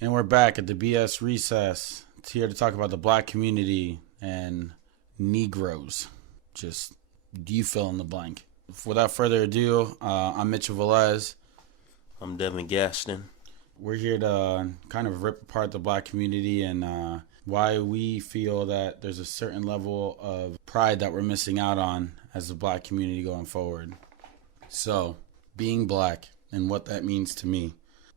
And we're back at the BS Recess. It's here to talk about the black community and Negroes. Just you fill in the blank. Without further ado, I'm Mitchell Velez. I'm Devin Gaston. We're here to kind of rip apart the black community and why we feel that there's a certain level of pride that we're missing out on as a black community going forward. So, being black and what that means to me.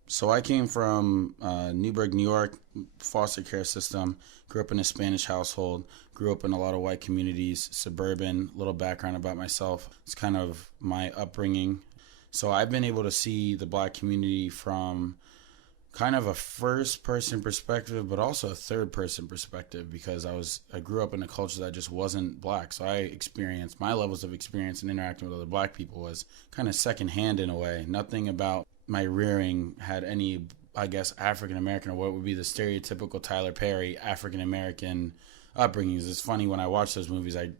So I came from Newburgh, New York, foster care system, grew up in a Spanish household, grew up in a lot of white communities, suburban, little background about myself. It's kind of my upbringing. So I've been able to see the black community from kind of a first-person perspective, but also a third-person perspective because I grew up in a culture that just wasn't black. So my levels of experience in interacting with other black people was kind of secondhand in a way. Nothing about my rearing had any, I guess, African-American or what would be the stereotypical Tyler Perry African-American upbringings. It's funny when I watch those movies, I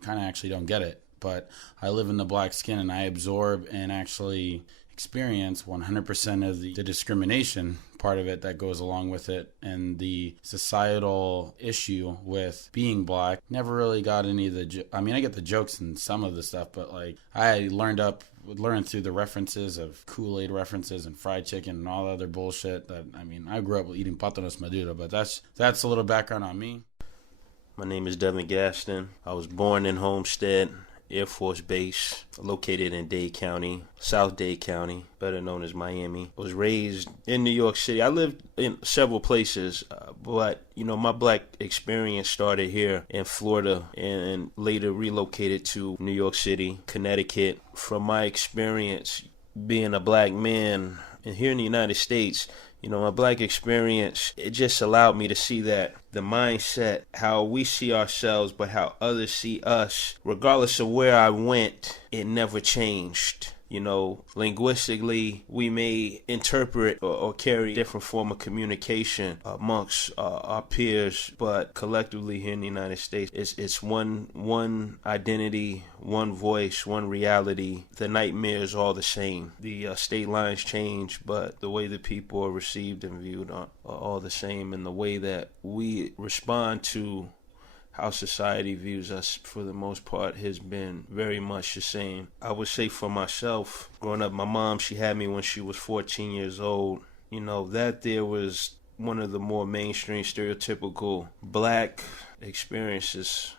kind of actually don't get it. But I live in the black skin and I absorb and actually experience 100% of the discrimination part of it that goes along with it, and the societal issue with being black. Never really got any of the I get the jokes and some of the stuff, but like I learned through the references of Kool-Aid references and fried chicken and all the other bullshit that I grew up eating patanos maduro, but that's a little background on me. My name is Devin Gaston. I was born in Homestead Air Force Base, located in Dade County, South Dade County, better known as Miami. I was raised in New York City. I lived in several places, but my black experience started here in Florida and later relocated to New York City, Connecticut. From my experience being a black man and here in the United States, my black experience, it just allowed me to see that the mindset, how we see ourselves, but how others see us, regardless of where I went, it never changed. Linguistically, we may interpret or carry different form of communication amongst our peers, but collectively here in the United States, it's one identity, one voice, one reality. The nightmare is all the same. The state lines change, but the way the people are received and viewed are all the same, and the way that we respond to how society views us, for the most part, has been very much the same. I would say for myself, growing up, my mom, she had me when she was 14 years old. That there was one of the more mainstream stereotypical black experiences.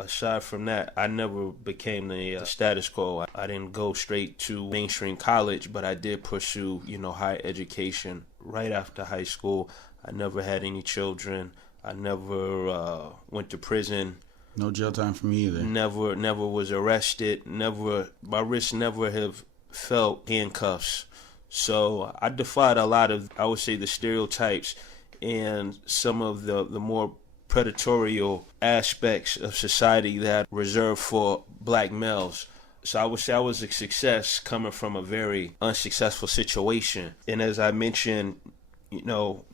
Aside from that, I never became the status quo. I didn't go straight to mainstream college, but I did pursue, higher education right after high school. I never had any children. I never went to prison. No jail time for me either. Never was arrested. My wrists never have felt handcuffs. So I defied a lot of, I would say, the stereotypes and some of the more predatorial aspects of society that are reserved for black males. So I would say I was a success coming from a very unsuccessful situation. And as I mentioned,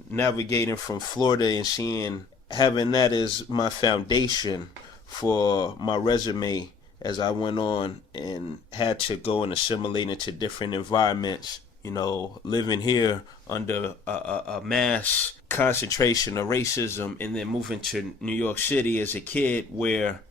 navigating from Florida and having that as my foundation for my resume as I went on and had to go and assimilate into different environments, living here under a mass concentration of racism, and then moving to New York City as a kid where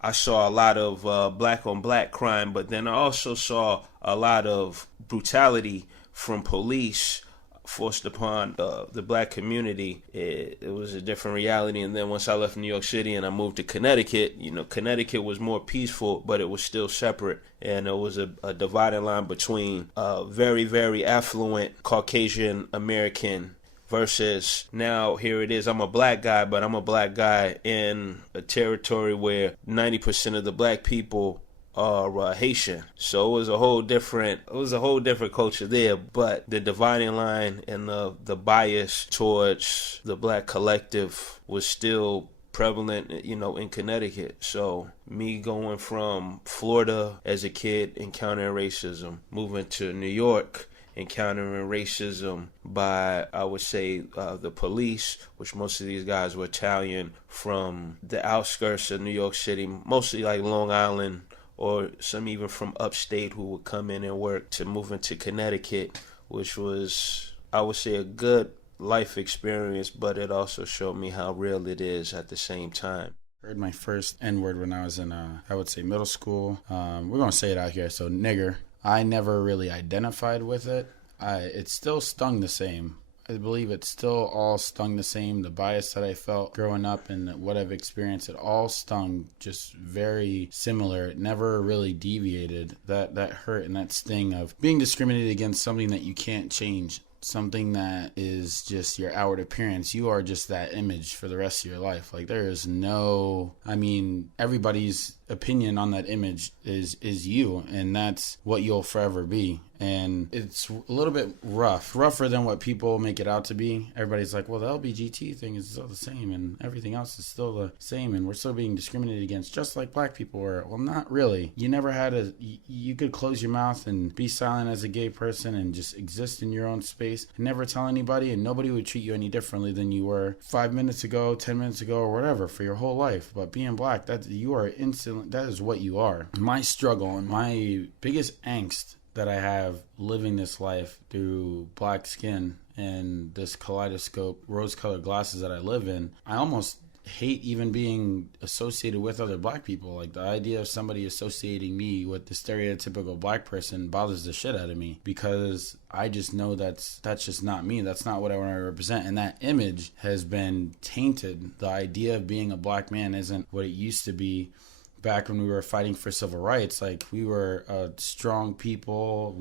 I saw a lot of black on black crime, but then I also saw a lot of brutality from police forced upon the black community. It was a different reality. And then once I left New York City and I moved to Connecticut, Connecticut was more peaceful, but it was still separate. And there was a dividing line between very, very affluent Caucasian American versus now here it is, I'm a black guy, but I'm a black guy in a territory where 90% of the black people are Haitian. So it was a whole different culture there, but the dividing line and the bias towards the black collective was still prevalent, in Connecticut. So me going from Florida as a kid encountering racism, moving to New York encountering racism by, I would say, the police, which most of these guys were Italian from the outskirts of New York City, mostly like Long Island, or some even from upstate who would come in and work, to moving to Connecticut, which was, I would say, a good life experience, but it also showed me how real it is at the same time. Heard my first N-word when I was in, I would say middle school. We're going to say it out here. So nigger. I never really identified with it. It still stung the same. I believe it still all stung the same. The bias that I felt growing up and what I've experienced, it all stung just very similar. It never really deviated. That hurt and that sting of being discriminated against, something that you can't change, something that is just your outward appearance. You are just that image for the rest of your life. Like there is no, I mean, everybody's opinion on that image is you, and that's what you'll forever be. And it's a little bit rougher than what people make it out to be. Everybody's like, well, the LBGT thing is still the same and everything else is still the same and we're still being discriminated against just like black people were. Well, not really. You never had you could close your mouth and be silent as a gay person and just exist in your own space and never tell anybody, and nobody would treat you any differently than you were 5 minutes ago, 10 minutes ago, or whatever for your whole life. But being black, you are instant. That is what you are. My struggle and my biggest angst that I have living this life through black skin and this kaleidoscope, rose-colored glasses that I live in, I almost hate even being associated with other black people. Like the idea of somebody associating me with the stereotypical black person bothers the shit out of me, because I just know that's just not me. That's not what I want to represent. And that image has been tainted. The idea of being a black man isn't what it used to be. Back when we were fighting for civil rights, like we were strong people.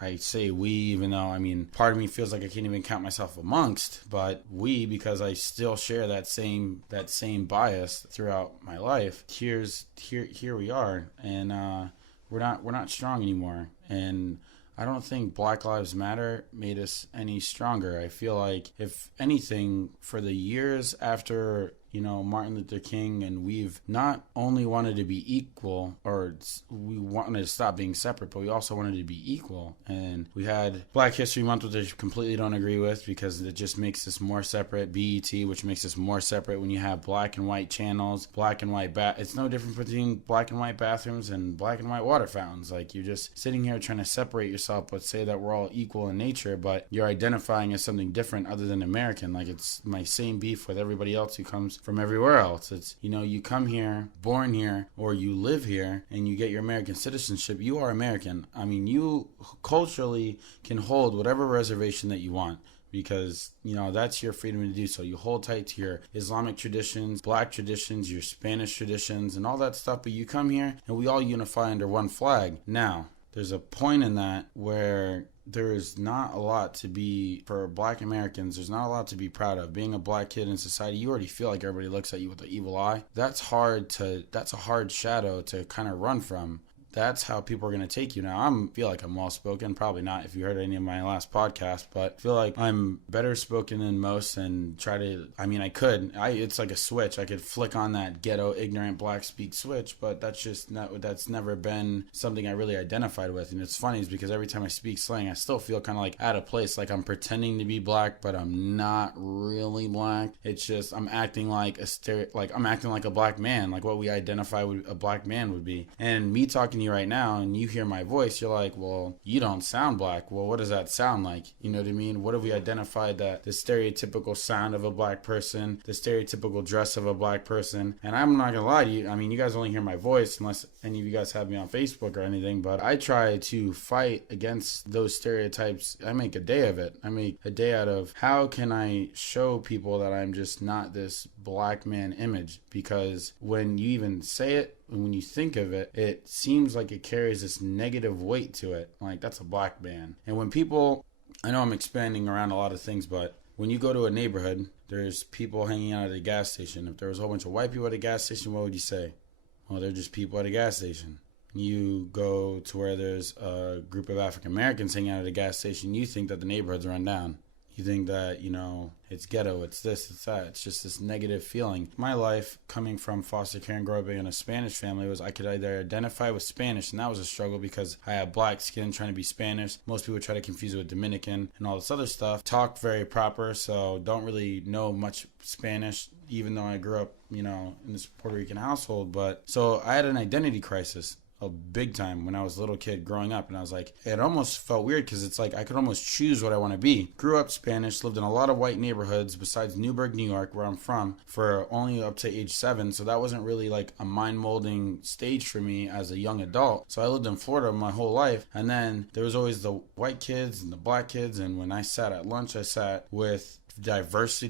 I say we, even though, I mean, part of me feels like I can't even count myself amongst, but we, because I still share that same bias throughout my life. Here we are, and we're not strong anymore. And I don't think Black Lives Matter made us any stronger. I feel like, if anything, for the years after, Martin Luther King, and we've not only wanted to be equal, or we wanted to stop being separate, but we also wanted to be equal. And we had Black History Month, which I completely don't agree with, because it just makes us more separate. BET, which makes us more separate. When you have black and white channels, black and white it's no different between black and white bathrooms and black and white water fountains. Like, you're just sitting here trying to separate yourself, but say that we're all equal in nature, but you're identifying as something different other than American. Like, it's my same beef with everybody else who comes from everywhere else. It's, you come here, born here, or you live here, and you get your American citizenship. You are American. I mean, you culturally can hold whatever reservation that you want, because, that's your freedom to do so. You hold tight to your Islamic traditions, black traditions, your Spanish traditions, and all that stuff, but you come here and we all unify under one flag. Now, there's a point in that where there is not a lot to be, for black Americans, there's not a lot to be proud of. Being a black kid in society, you already feel like everybody looks at you with an evil eye. That's a hard shadow to kind of run from. That's how people are going to take you. Now, I feel like I'm well-spoken. Probably not if you heard any of my last podcast, but I feel like I'm better spoken than most, and it's like a switch. I could flick on that ghetto, ignorant, black speak switch, but that's never been something I really identified with. And it's funny is because every time I speak slang, I still feel kind of like out of place, like I'm pretending to be black, but I'm not really black. It's just, I'm acting like I'm acting like a black man, like what we identify a black man would be. And me talking to you right now and you hear my voice, you're like, well, you don't sound black. Well, what does that sound like? You know what I mean? What have we identified that the stereotypical sound of a black person, the stereotypical dress of a black person? And I'm not gonna lie to you, I mean, you guys only hear my voice unless any of you guys have me on Facebook or anything, but I try to fight against those stereotypes. I make a day of it. I make a day out of, how can I show people that I'm just not this black man image? Because when you even say it, and when you think of it, it seems like it carries this negative weight to it. Like, that's a black man. And when people, I know I'm expanding around a lot of things, but when you go to a neighborhood, there's people hanging out at a gas station. If there was a whole bunch of white people at a gas station, what would you say? Well, they're just people at a gas station. You go to where there's a group of African Americans hanging out at a gas station, you think that the neighborhood's run down. You think that, it's ghetto, it's this, it's that. It's just this negative feeling. My life, coming from foster care and growing up in a Spanish family, was I could either identify with Spanish, and that was a struggle because I had black skin trying to be Spanish. Most people try to confuse it with Dominican and all this other stuff. Talk very proper, so don't really know much Spanish, even though I grew up, in this Puerto Rican household. But so I had an identity crisis. a big time when I was a little kid growing up, and I was like, it almost felt weird because it's like I could almost choose what I want to be. Grew up Spanish, lived in a lot of white neighborhoods besides Newburgh, New York, where I'm from, for only up to age 7, so that wasn't really like a mind molding stage for me as a young adult. So I lived in Florida my whole life, and then there was always the white kids and the black kids, and when I sat at lunch, I sat with diverse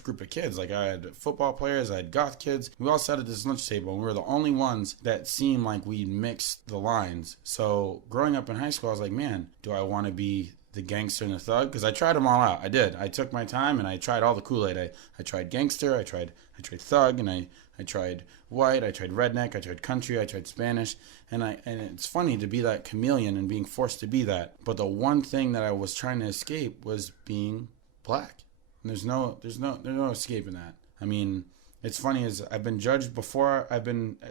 group of kids. Like, I had football players, I had goth kids. We all sat at this lunch table, and we were the only ones that seemed like we mixed the lines. So growing up in high school, I was like, man, do I want to be the gangster and the thug? Because I tried them all out. I did. I took my time and I tried all the Kool-Aid. I tried gangster, I tried thug, and I tried white, I tried redneck, I tried country, I tried Spanish, and it's funny to be that chameleon and being forced to be that. But the one thing that I was trying to escape was being black. And there's no escaping that. I mean, it's funny is I've been judged before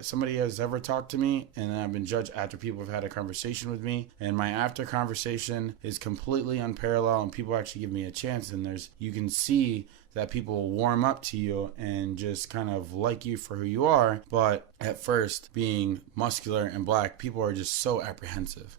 somebody has ever talked to me, and then I've been judged after people have had a conversation with me, and my after conversation is completely unparalleled, and people actually give me a chance, and you can see that people warm up to you and just kind of like you for who you are. But at first, being muscular and black, people are just so apprehensive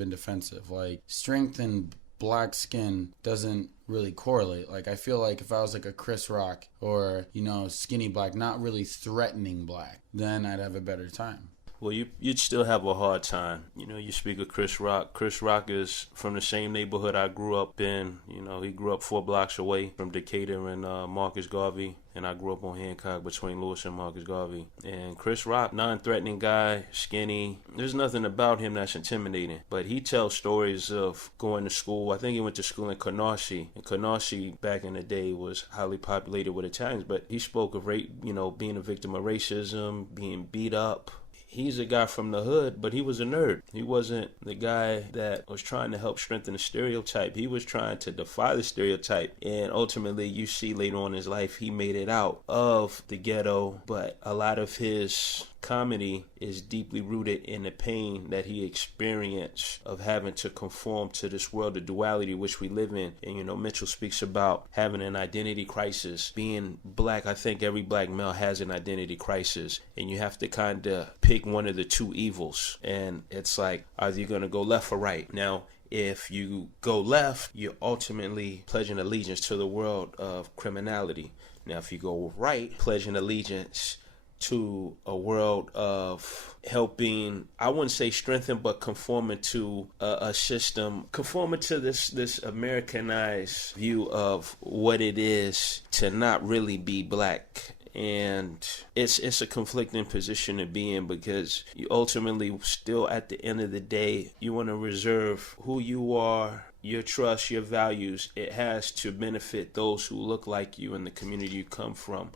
and defensive. Like, strength and black skin doesn't really correlate. Like, I feel like if I was like a Chris Rock or, skinny black, not really threatening black, then I'd have a better time. Well, you'd still have a hard time. You speak of Chris Rock. Chris Rock is from the same neighborhood I grew up in. He grew up 4 blocks away from Decatur and Marcus Garvey. And I grew up on Hancock between Lewis and Marcus Garvey. And Chris Rock, non-threatening guy, skinny. There's nothing about him that's intimidating. But he tells stories of going to school. I think he went to school in Canarsie. And Canarsie back in the day was highly populated with Italians. But he spoke of rape, being a victim of racism, being beat up. He's a guy from the hood, but he was a nerd. He wasn't the guy that was trying to help strengthen the stereotype. He was trying to defy the stereotype. And ultimately, you see later on in his life, he made it out of the ghetto. But a lot of his comedy is deeply rooted in the pain that he experienced of having to conform to this world of duality which we live in. And Mitchell speaks about having an identity crisis. Being black, I think every black male has an identity crisis, and you have to kind of pick one of the two evils, and it's like, either you're going to go left or right. Now, if you go left, you're ultimately pledging allegiance to the world of criminality. Now, if you go right, pledging allegiance to a world of helping, I wouldn't say strengthen, but conforming to a system, conforming to this Americanized view of what it is to not really be black. And it's a conflicting position to be in, because you ultimately still, at the end of the day, you want to reserve who you are, your trust, your values. It has to benefit those who look like you in the community you come from.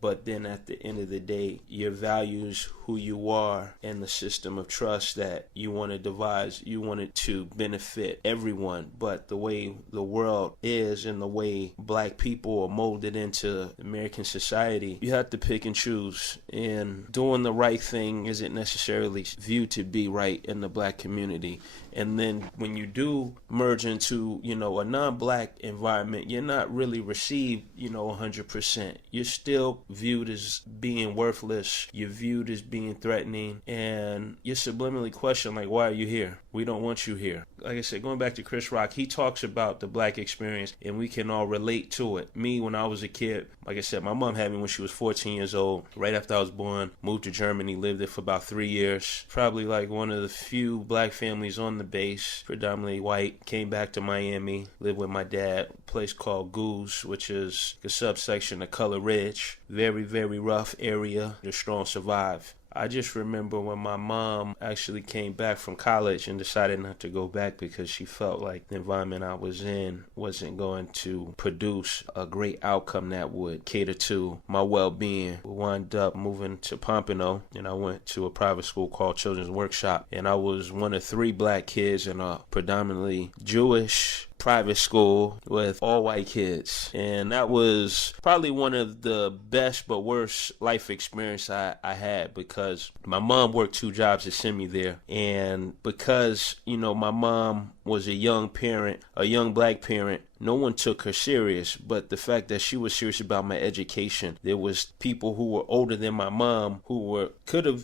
But then at the end of the day, your values, who you are, and the system of trust that you want to devise, you want it to benefit everyone. But the way the world is and the way black people are molded into American society, you have to pick and choose. And doing the right thing isn't necessarily viewed to be right in the black community. And then when you do merge into, a non-black environment, you're not really received, 100%. You're still viewed as being worthless. You're viewed as being threatening, and you're subliminally questioned, like, why are you here? We don't want you here. Like I said, going back to Chris Rock, he talks about the black experience, and we can all relate to it. Me, when I was a kid, like I said, my mom had me when she was 14 years old. Right after I was born, moved to Germany, lived there for about 3 years. Probably like one of the few black families on the base, predominantly white. Came back to Miami, lived with my dad, a place called Goose, which is a subsection of Color Ridge. Very, very rough area. The strong survive. I just remember when my mom actually came back from college and decided not to go back because she felt like the environment I was in wasn't going to produce a great outcome that would cater to my well-being. We wound up moving to Pompano, and I went to a private school called Children's Workshop, and I was one of 3 black kids in a predominantly Jewish, private school with all white kids. And that was probably one of the best but worst life experience I had, because my mom worked 2 jobs to send me there. And because, my mom was a young parent, a young black parent, no one took her serious. But the fact that she was serious about my education, there was people who were older than my mom who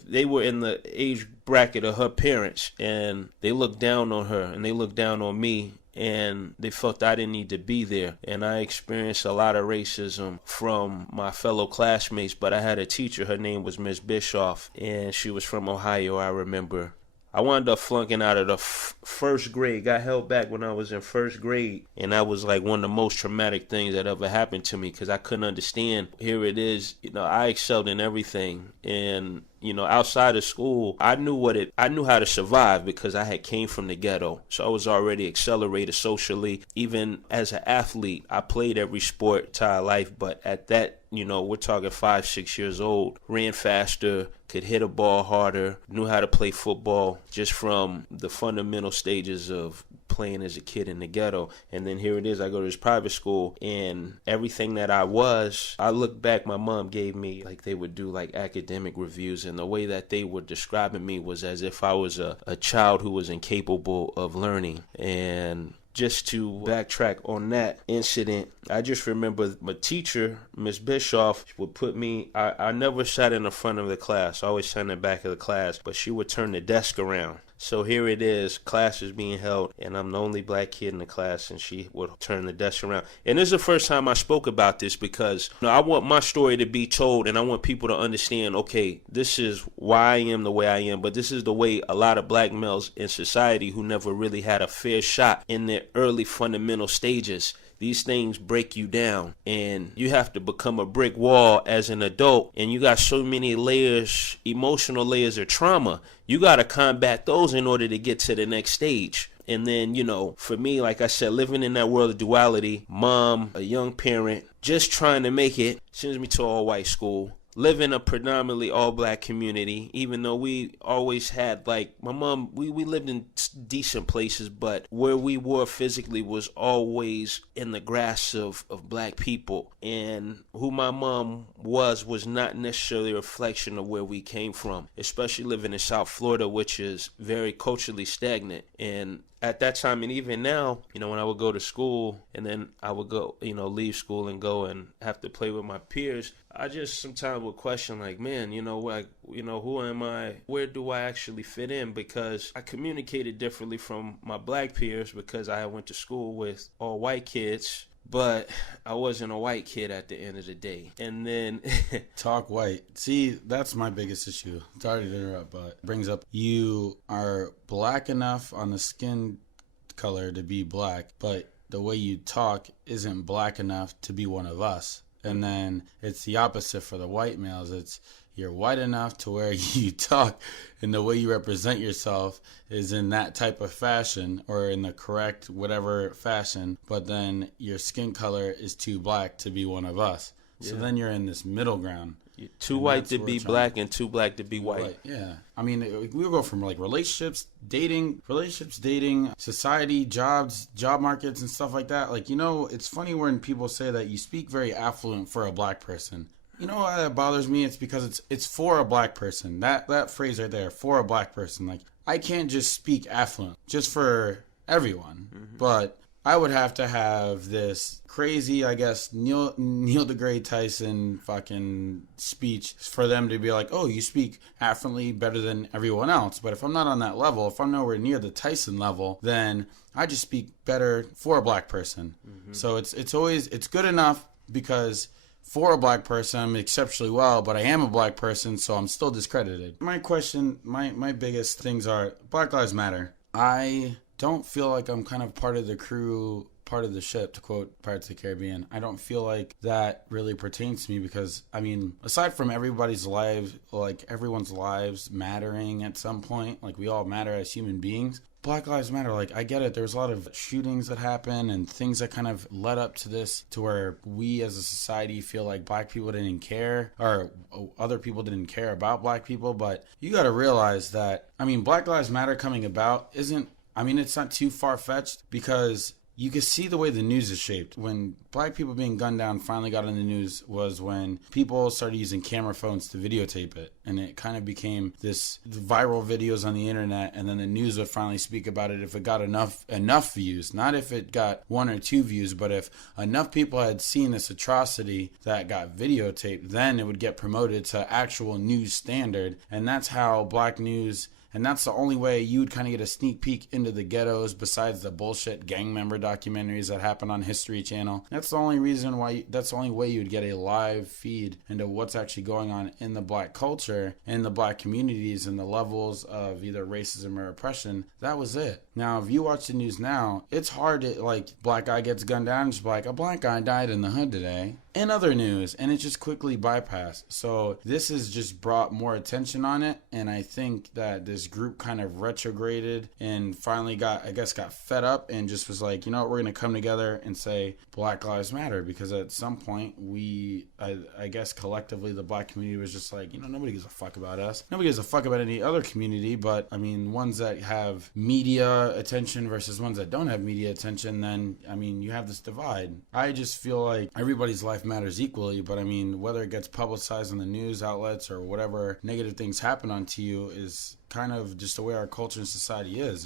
they were in the age bracket of her parents, and they looked down on her and they looked down on me, and they felt I didn't need to be there. And I experienced a lot of racism from my fellow classmates. But I had a teacher, her name was Miss Bischoff, and she was from Ohio, I remember. I wound up flunking out of the first grade, got held back when I was in first grade. And that was like one of the most traumatic things that ever happened to me, because I couldn't understand. Here it is, I excelled in everything. And outside of school, I knew how to survive because I had came from the ghetto. So I was already accelerated socially. Even as an athlete, I played every sport entire life. But at that, we're talking 5, 6 years old, ran faster, could hit a ball harder, knew how to play football just from the fundamental stages of playing as a kid in the ghetto. And then here it is, I go to this private school, and everything that I look back, my mom gave me, like, they would do like academic reviews, and the way that they were describing me was as if I was a child who was incapable of learning. And just to backtrack on that incident, I just remember my teacher, Miss Bischoff, would put me, I never sat in the front of the class. I always sat in the back of the class, but she would turn the desk around. So here it is, class is being held, and I'm the only black kid in the class, and she would turn the desk around. And this is the first time I spoke about this, because I want my story to be told, and I want people to understand, okay, this is why I am the way I am, but this is the way a lot of black males in society who never really had a fair shot in their early fundamental stages. These things break you down, and you have to become a brick wall as an adult, and you got so many layers, emotional layers of trauma. You got to combat those in order to get to the next stage. And then, for me, like I said, living in that world of duality, mom, a young parent, just trying to make it, sends me to all white school. Live in a predominantly all-black community, even though we always had, like, my mom, we lived in decent places, but where we were physically was always in the grasp of black people. And who my mom was not necessarily a reflection of where we came from, especially living in South Florida, which is very culturally stagnant. And at that time, and even now, when I would go to school and then I would go, leave school and go and have to play with my peers, I just sometimes would question, like, man, who am I? Where do I actually fit in? Because I communicated differently from my black peers because I went to school with all white kids. But I wasn't a white kid at the end of the day. And then Talk white. See, that's my biggest issue. Sorry to interrupt, but it brings up, you are black enough on the skin color to be black, but the way you talk isn't black enough to be one of us. And then it's the opposite for the white males. It's, you're white enough to where you talk and the way you represent yourself is in that type of fashion or in the correct whatever fashion, but then your skin color is too black to be one of us. Yeah. So then you're in this middle ground. You're too white to be black and too black to be white. Yeah. I mean, we go from like relationships, dating, society, jobs, job markets and stuff like that. Like, it's funny when people say that you speak very affluent for a black person. You know why that bothers me? It's because it's for a black person. That phrase right there, for a black person. Like, I can't just speak affluent just for everyone. Mm-hmm. But I would have to have this crazy, I guess, Neil deGrasse Tyson fucking speech for them to be like, oh, you speak affluently better than everyone else. But if I'm not on that level, if I'm nowhere near the Tyson level, then I just speak better for a black person. Mm-hmm. So it's good enough because for a black person, I'm exceptionally well, but I am a black person, so I'm still discredited. My question, my biggest things are, Black Lives Matter. I don't feel like I'm kind of part of the crew, part of the ship, to quote Pirates of the Caribbean. I don't feel like that really pertains to me because, I mean, aside from everybody's lives, like everyone's lives mattering at some point, like we all matter as human beings, Black Lives Matter, like, I get it. There's a lot of shootings that happen and things that kind of led up to this, to where we as a society feel like black people didn't care or other people didn't care about black people. But you got to realize that, I mean, Black Lives Matter coming about it's not too far-fetched because you can see the way the news is shaped. When black people being gunned down finally got in the news was when people started using camera phones to videotape it. And it kind of became this viral videos on the internet, and then the news would finally speak about it if it got enough views. Not if it got 1 or 2 views, but if enough people had seen this atrocity that got videotaped, then it would get promoted to actual news standard. And that's how black news, and that's the only way you would kind of get a sneak peek into the ghettos besides the bullshit gang member documentaries that happen on History Channel. That's the only reason why, that's the only way you would get a live feed into what's actually going on in the black culture, in the black communities, and the levels of either racism or oppression. That was it. Now, if you watch the news now, it's hard to, like, black guy gets gunned down, just like, a black guy died in the hood today. In other news, and it just quickly bypassed. So this has just brought more attention on it, and I think that this group kind of retrograded and finally got fed up and just was like, you know what, we're going to come together and say Black Lives Matter, because at some point I guess collectively the black community was just like, you know, nobody gives a fuck about us. Nobody gives a fuck about any other community, but I mean, ones that have media attention versus ones that don't have media attention, then I mean, you have this divide. I just feel like everybody's life matters equally, but I mean, whether it gets publicized on the news outlets or whatever negative things happen onto you is kind of just the way our culture and society is.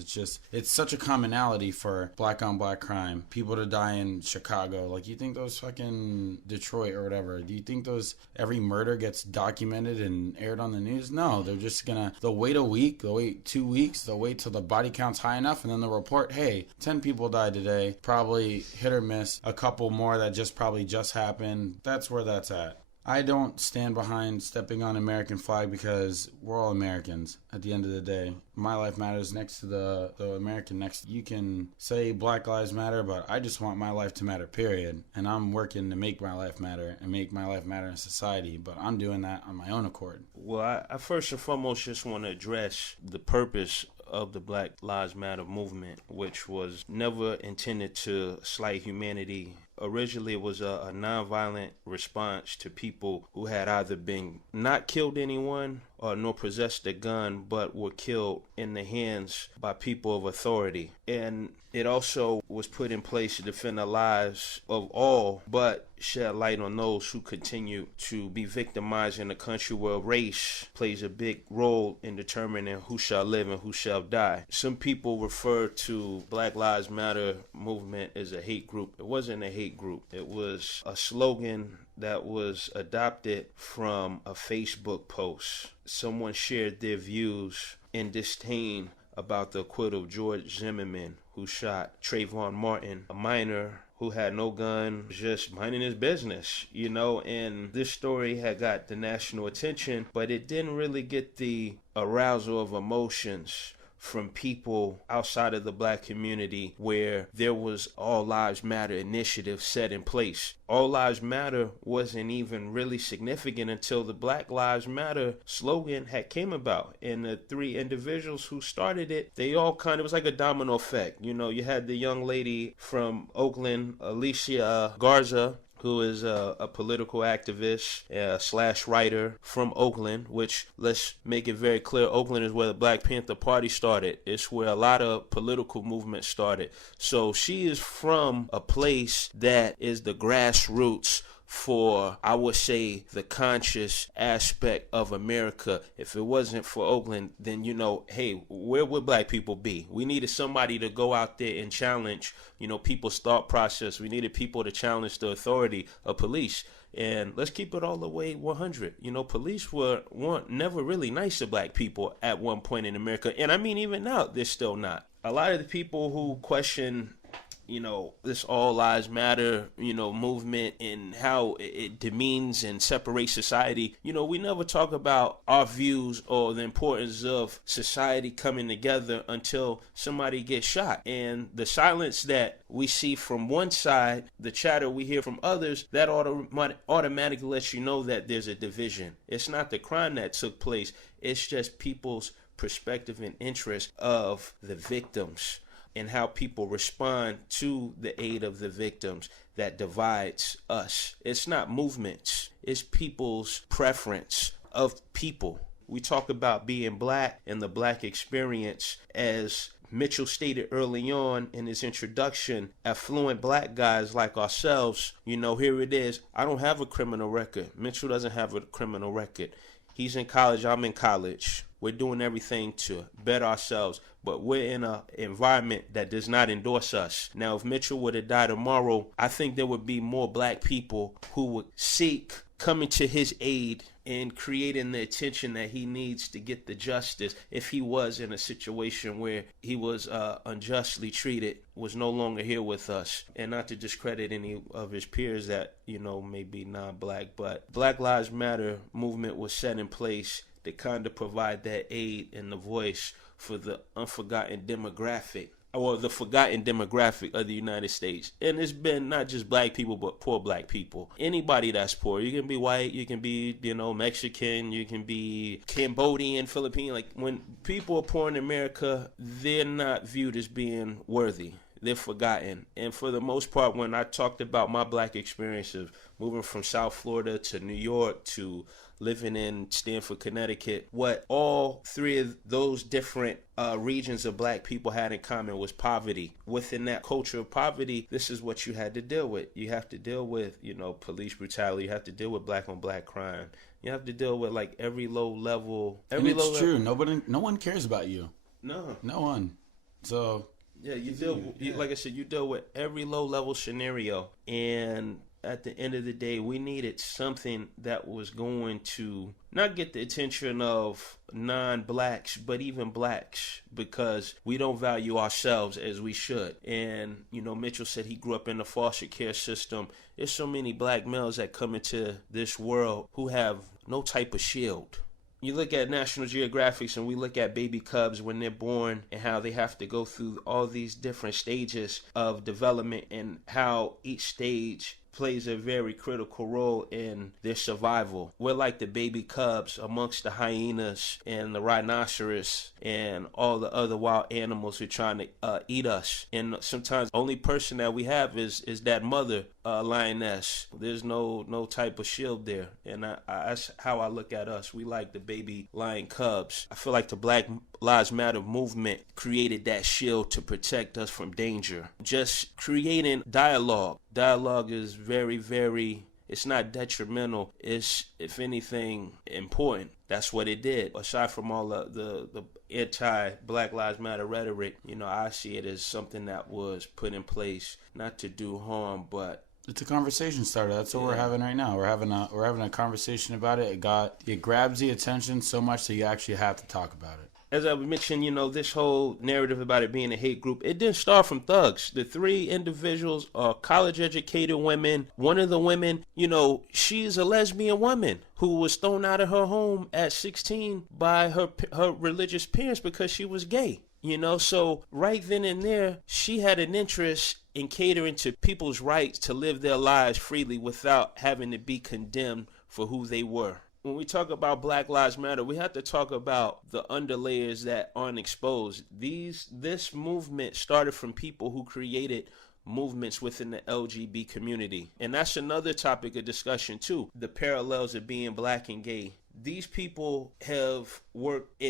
It's such a commonality for black on black crime, people to die in Chicago. Like, you think those fucking Detroit or whatever, do you think every murder gets documented and aired on the news? No, they'll wait a week, they'll wait 2 weeks, they'll wait till the body count's high enough, and then they'll report, hey, 10 people died today, probably hit or miss, a couple more that probably just happened. That's where that's at. I don't stand behind stepping on American flag because we're all Americans at the end of the day. My life matters next to the American next. You can say Black Lives Matter, but I just want my life to matter, period. And I'm working to make my life matter and make my life matter in society, but I'm doing that on my own accord. Well, I first and foremost just want to address the purpose of the Black Lives Matter movement, which was never intended to slight humanity. Originally, it was a nonviolent response to people who had either been not killed anyone or nor possessed a gun, but were killed in the hands by people of authority. And it also was put in place to defend the lives of all, but shed light on those who continue to be victimized in a country where race plays a big role in determining who shall live and who shall die. Some people refer to Black Lives Matter movement as a hate group. It wasn't a hate group. It was a slogan that was adopted from a Facebook post. Someone shared their views in disdain about the acquittal of George Zimmerman, who shot Trayvon Martin, a minor who had no gun, just minding his business, you know. And this story had got the national attention, but it didn't really get the arousal of emotions from people outside of the black community, where there was All Lives Matter initiative set in place. All Lives Matter wasn't even really significant until the Black Lives Matter slogan had came about. And the 3 individuals who started it, they all kind of, it was like a domino effect. You know, you had the young lady from Oakland, Alicia Garza, who is a political activist / writer from Oakland, which, let's make it very clear, Oakland is where the Black Panther Party started. It's where a lot of political movements started. So she is from a place that is the grassroots for, I would say, the conscious aspect of America. If it wasn't for Oakland, then, you know, hey, where would black people be? We needed somebody to go out there and challenge, you know, people's thought process. We needed people to challenge the authority of police. And let's keep it all the way 100. You know, police weren't never really nice to black people at one point in America. And I mean, even now, they're still not. A lot of the people who question, you know, this All Lives Matter, you know, movement and how it demeans and separates society, you know, we never talk about our views or the importance of society coming together until somebody gets shot. And the silence that we see from one side, the chatter we hear from others, that automatically lets you know that there's a division. It's not the crime that took place. It's just people's perspective and interest of the victims and how people respond to the aid of the victims that divides us. It's not movements. It's people's preference of people. We talk about being black and the black experience as Mitchell stated early on in his introduction, affluent black guys like ourselves, here it is. I don't have a criminal record. Mitchell doesn't have a criminal record. He's in college, I'm in college. We're doing everything to better ourselves, but we're in an environment that does not endorse us. Now, if Mitchell would have died tomorrow, I think there would be more black people who would seek coming to his aid and creating the attention that he needs to get the justice if he was in a situation where he was unjustly treated, was no longer here with us. And not to discredit any of his peers that, may be non-black, but Black Lives Matter movement was set in place to kind of provide that aid and the voice for the unforgotten demographic, or the forgotten demographic of the United States. And it's been not just black people, but poor black people. Anybody that's poor. You can be white, you can be, Mexican, you can be Cambodian, Filipino. Like, when people are poor in America, they're not viewed as being worthy. They're forgotten. And for the most part, when I talked about my black experience of moving from South Florida to New York to living in Stamford, Connecticut, what all three of those different regions of black people had in common was poverty. Within that culture of poverty, this is what you had to deal with. You have to deal with, police brutality. You have to deal with black on black crime. You have to deal with like every low level. And it's true. No one cares about you. No one. So yeah, like I said, you deal with every low level scenario. And at the end of the day, we needed something that was going to not get the attention of non-blacks, but even blacks, because we don't value ourselves as we should. And, Mitchell said he grew up in the foster care system. There's so many black males that come into this world who have no type of shield. You look at National Geographic and we look at baby cubs when they're born and how they have to go through all these different stages of development and how each stage plays a very critical role in their survival. We're like the baby cubs amongst the hyenas and the rhinoceros and all the other wild animals who are trying to eat us. And sometimes the only person that we have is that mother lioness. There's no type of shield there. And that's how I look at us. We like the baby lion cubs. I feel like the Black Lives Matter movement created that shield to protect us from danger. Just creating dialogue. Dialogue is very, very, it's not detrimental. It's, if anything, important. That's what it did. Aside from all the anti-Black Lives Matter rhetoric, I see it as something that was put in place not to do harm, but it's a conversation starter. That's what we're having right now. We're having a conversation about it. It grabs the attention so much that you actually have to talk about it. As I mentioned, this whole narrative about it being a hate group, it didn't start from thugs. The three individuals are college-educated women. One of the women, she's a lesbian woman who was thrown out of her home at 16 by her religious parents because she was gay. So right then and there, she had an interest in catering to people's rights to live their lives freely without having to be condemned for who they were. When we talk about Black Lives Matter, we have to talk about the underlayers that aren't exposed. This movement started from people who created movements within the LGBT community. And that's another topic of discussion too, the parallels of being black and gay. These people have worked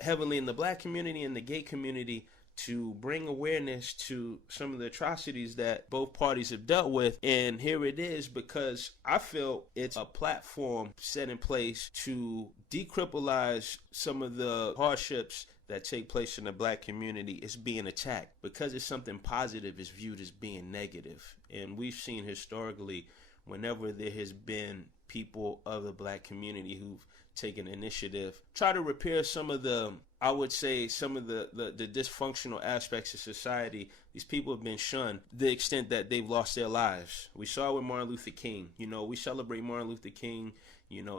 heavily in the black community and the gay community to bring awareness to some of the atrocities that both parties have dealt with. And here it is, because I feel it's a platform set in place to decriminalize some of the hardships that take place in the black community. Is being attacked. Because it's something positive, is viewed as being negative. And we've seen historically, whenever there has been people of the black community who've taken initiative, try to repair some of the, I would say, some of the dysfunctional aspects of society, these people have been shunned to the extent that they've lost their lives. We saw it with Martin Luther King. We celebrate Martin Luther King,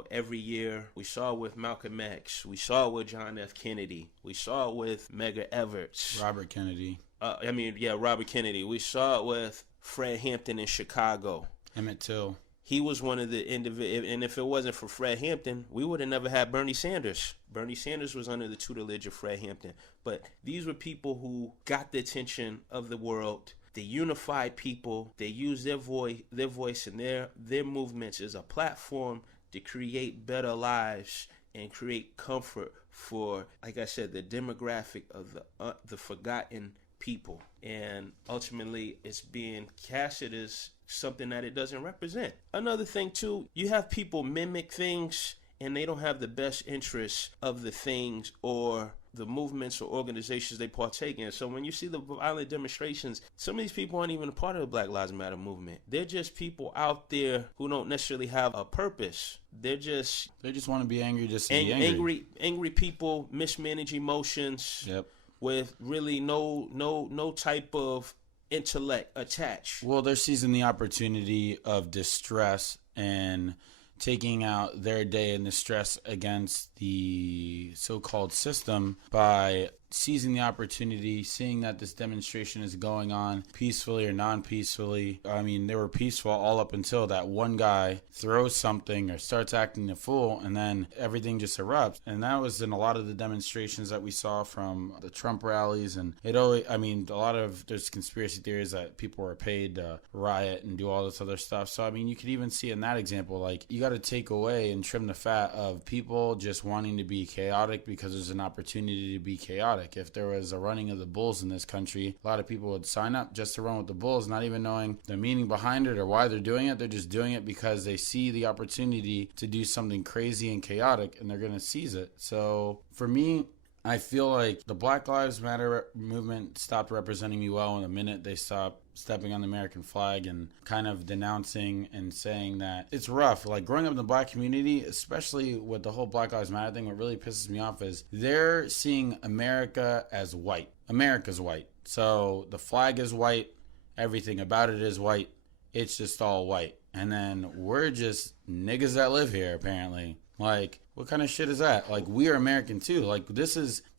every year. We saw it with Malcolm X. We saw it with John F. Kennedy. We saw it with Medgar Evers. Robert Kennedy. Robert Kennedy. We saw it with Fred Hampton in Chicago. Emmett Till. He was one of the individuals, and if it wasn't for Fred Hampton, we would have never had Bernie Sanders. Bernie Sanders was under the tutelage of Fred Hampton. But these were people who got the attention of the world. They unified people. They used their voice and their movements as a platform to create better lives and create comfort for, like I said, the demographic of the forgotten people. And ultimately, it's being casted as something that it doesn't represent. Another thing, too, you have people mimic things and they don't have the best interests of the things or the movements or organizations they partake in. So when you see the violent demonstrations, some of these people aren't even a part of the Black Lives Matter movement. They're just people out there who don't necessarily have a purpose. They just want to be angry, just to be angry. Angry people mismanage emotions. Yep. With really no type of intellect attached. Well, they're seizing the opportunity of distress and taking out their day in the stress against the so-called system by seizing the opportunity, seeing that this demonstration is going on peacefully or non-peacefully. I mean, they were peaceful all up until that one guy throws something or starts acting a fool, and then everything just erupts. And that was in a lot of the demonstrations that we saw from the Trump rallies. And it always, I mean, there's conspiracy theories that people were paid to riot and do all this other stuff. So, I mean, you could even see in that example, like, you got to take away and trim the fat of people just wanting to be chaotic because there's an opportunity to be chaotic. If there was a running of the bulls in this country, a lot of people would sign up just to run with the bulls, not even knowing the meaning behind it or why they're doing it. They're just doing it because they see the opportunity to do something crazy and chaotic, and they're going to seize it. So for me, I feel like the Black Lives Matter movement stopped representing me well in the minute they stopped stepping on the American flag and kind of denouncing and saying that it's rough. Like, growing up in the black community, especially with the whole Black Lives Matter thing, what really pisses me off is they're seeing America as white. America's white. So the flag is white. Everything about it is white. It's just all white. And then we're just niggas that live here, apparently. Like, what kind of shit is that? Like, we are American too. Like,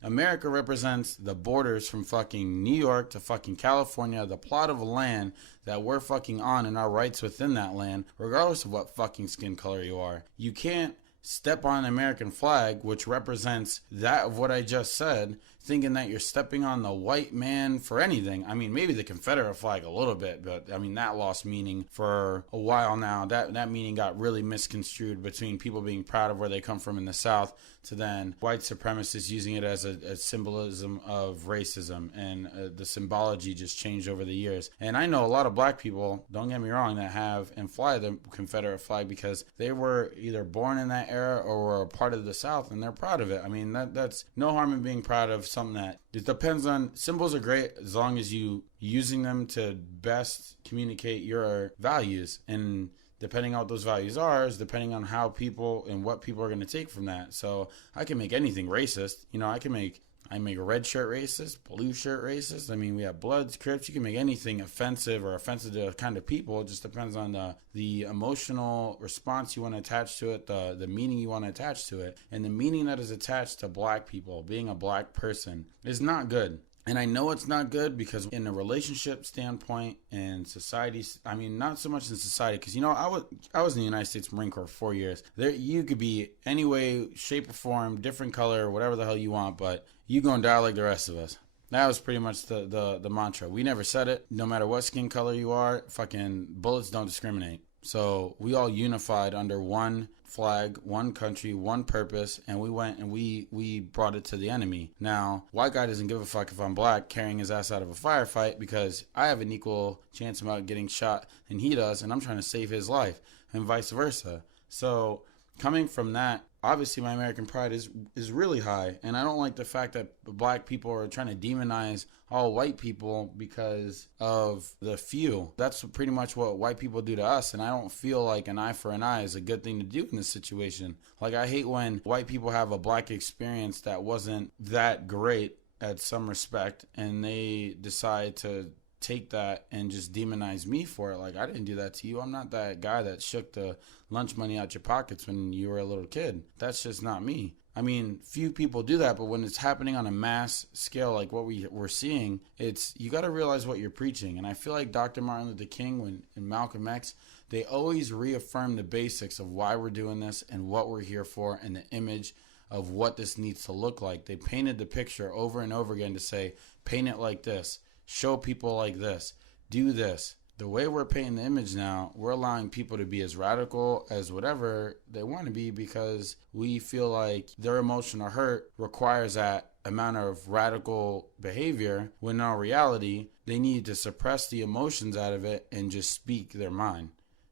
America represents the borders from fucking New York to fucking California, the plot of land that we're fucking on and our rights within that land, regardless of what fucking skin color you are. You can't step on an American flag, which represents that of what I just said, thinking that you're stepping on the white man for anything. I mean, maybe the Confederate flag a little bit, but I mean, that lost meaning for a while now. That meaning got really misconstrued between people being proud of where they come from in the South to then white supremacists using it as a symbolism of racism, and the symbology just changed over the years. And I know a lot of black people, don't get me wrong, that have and fly the Confederate flag because they were either born in that era or were a part of the South, and they're proud of it. I mean, that's no harm in being proud of something that it depends on. Symbols are great as long as you using them to best communicate your values, and depending on what those values are is depending on how people and what people are going to take from that. So I can make anything racist. You know, I make a red shirt racist, blue shirt racist. I mean, we have Bloods, Crips. You can make anything offensive or offensive to kind of people. It just depends on the emotional response you want to attach to it, the meaning you want to attach to it. And the meaning that is attached to black people, being a black person, is not good. And I know it's not good because in a relationship standpoint and society, I mean, not so much in society, because, you know, I was in the United States Marine Corps for 4 years. There, you could be any way, shape, or form, different color, whatever the hell you want, but you gonna die like the rest of us. That was pretty much the mantra. We never said it. No matter what skin color you are, fucking bullets don't discriminate. So we all unified under one flag, one country, one purpose, and we went and we brought it to the enemy. Now, white guy doesn't give a fuck if I'm black carrying his ass out of a firefight because I have an equal chance about getting shot than he does, and I'm trying to save his life, and vice versa. So coming from that, obviously my American pride is really high, and I don't like the fact that black people are trying to demonize all white people because of the few. That's pretty much what white people do to us, and I don't feel like an eye for an eye is a good thing to do in this situation. Like, I hate when white people have a black experience that wasn't that great at some respect, and they decide to take that and just demonize me for it. Like, I didn't do that to you. I'm not that guy that shook the lunch money out your pockets when you were a little kid. That's just not me. I mean, few people do that, but when it's happening on a mass scale like what we're seeing, you got to realize what you're preaching. And I feel like Dr. Martin Luther King and Malcolm X, they always reaffirm the basics of why we're doing this and what we're here for and the image of what this needs to look like. They painted the picture over and over again to say, paint it like this. Show people like this. Do this. the way we're painting the image now, we're allowing people to be as radical as whatever they want to be because we feel like their emotional hurt requires that amount of radical behavior, when in all reality, they need to suppress the emotions out of it and just speak their mind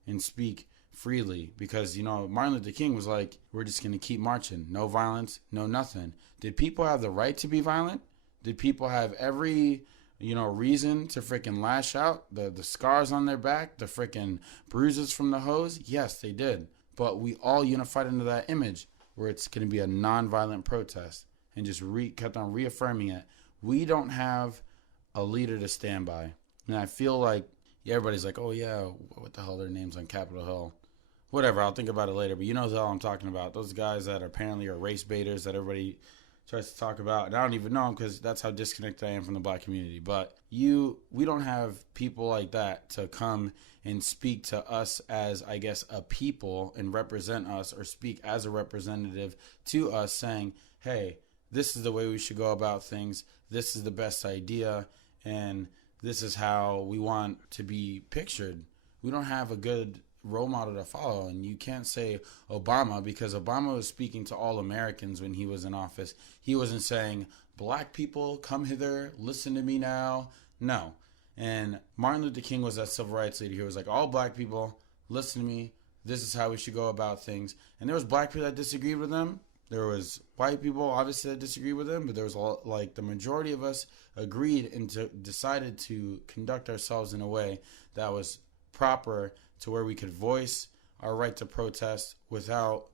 and speak freely. Because, Martin Luther King was like, we're just going to keep marching. No violence, no nothing. Did people have the right to be violent? Did people have every reason to freaking lash out? The scars on their back, the freaking bruises from the hose? Yes, they did. But we all unified into that image where it's going to be a non-violent protest and just kept on reaffirming it. We don't have a leader to stand by. And I feel like everybody's like, oh yeah, what the hell are their names on Capitol Hill? Whatever, I'll think about it later. But you know the hell I'm talking about. Those guys that apparently are race baiters that everybody tries to talk about, and I don't even know them because that's how disconnected I am from the black community. But we don't have people like that to come and speak to us as, I guess, a people and represent us, or speak as a representative to us saying, hey, this is the way we should go about things. This is the best idea, and this is how we want to be pictured. We don't have a good role model to follow. And you can't say Obama, because Obama was speaking to all Americans when he was in office. He wasn't saying, black people, come hither, listen to me now. No. And Martin Luther King was that civil rights leader. He was like, all black people, listen to me. This is how we should go about things. And there was black people that disagreed with him. There was white people, obviously, that disagreed with him. But there was the majority of us agreed and decided to conduct ourselves in a way that was proper, to where we could voice our right to protest without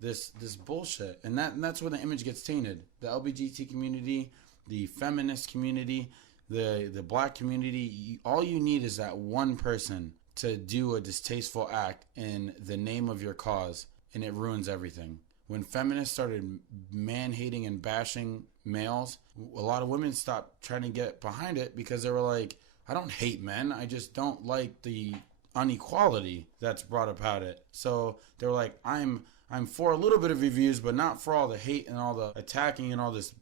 this bullshit. And that's where the image gets tainted. The LGBT community, the feminist community, the black community, all you need is that one person to do a distasteful act in the name of your cause, and it ruins everything. When feminists started man-hating and bashing males, a lot of women stopped trying to get behind it because they were like, I don't hate men, I just don't like the inequality that's brought about it. So they were like, I'm for a little bit of your views, but not for all the hate and all the attacking and all this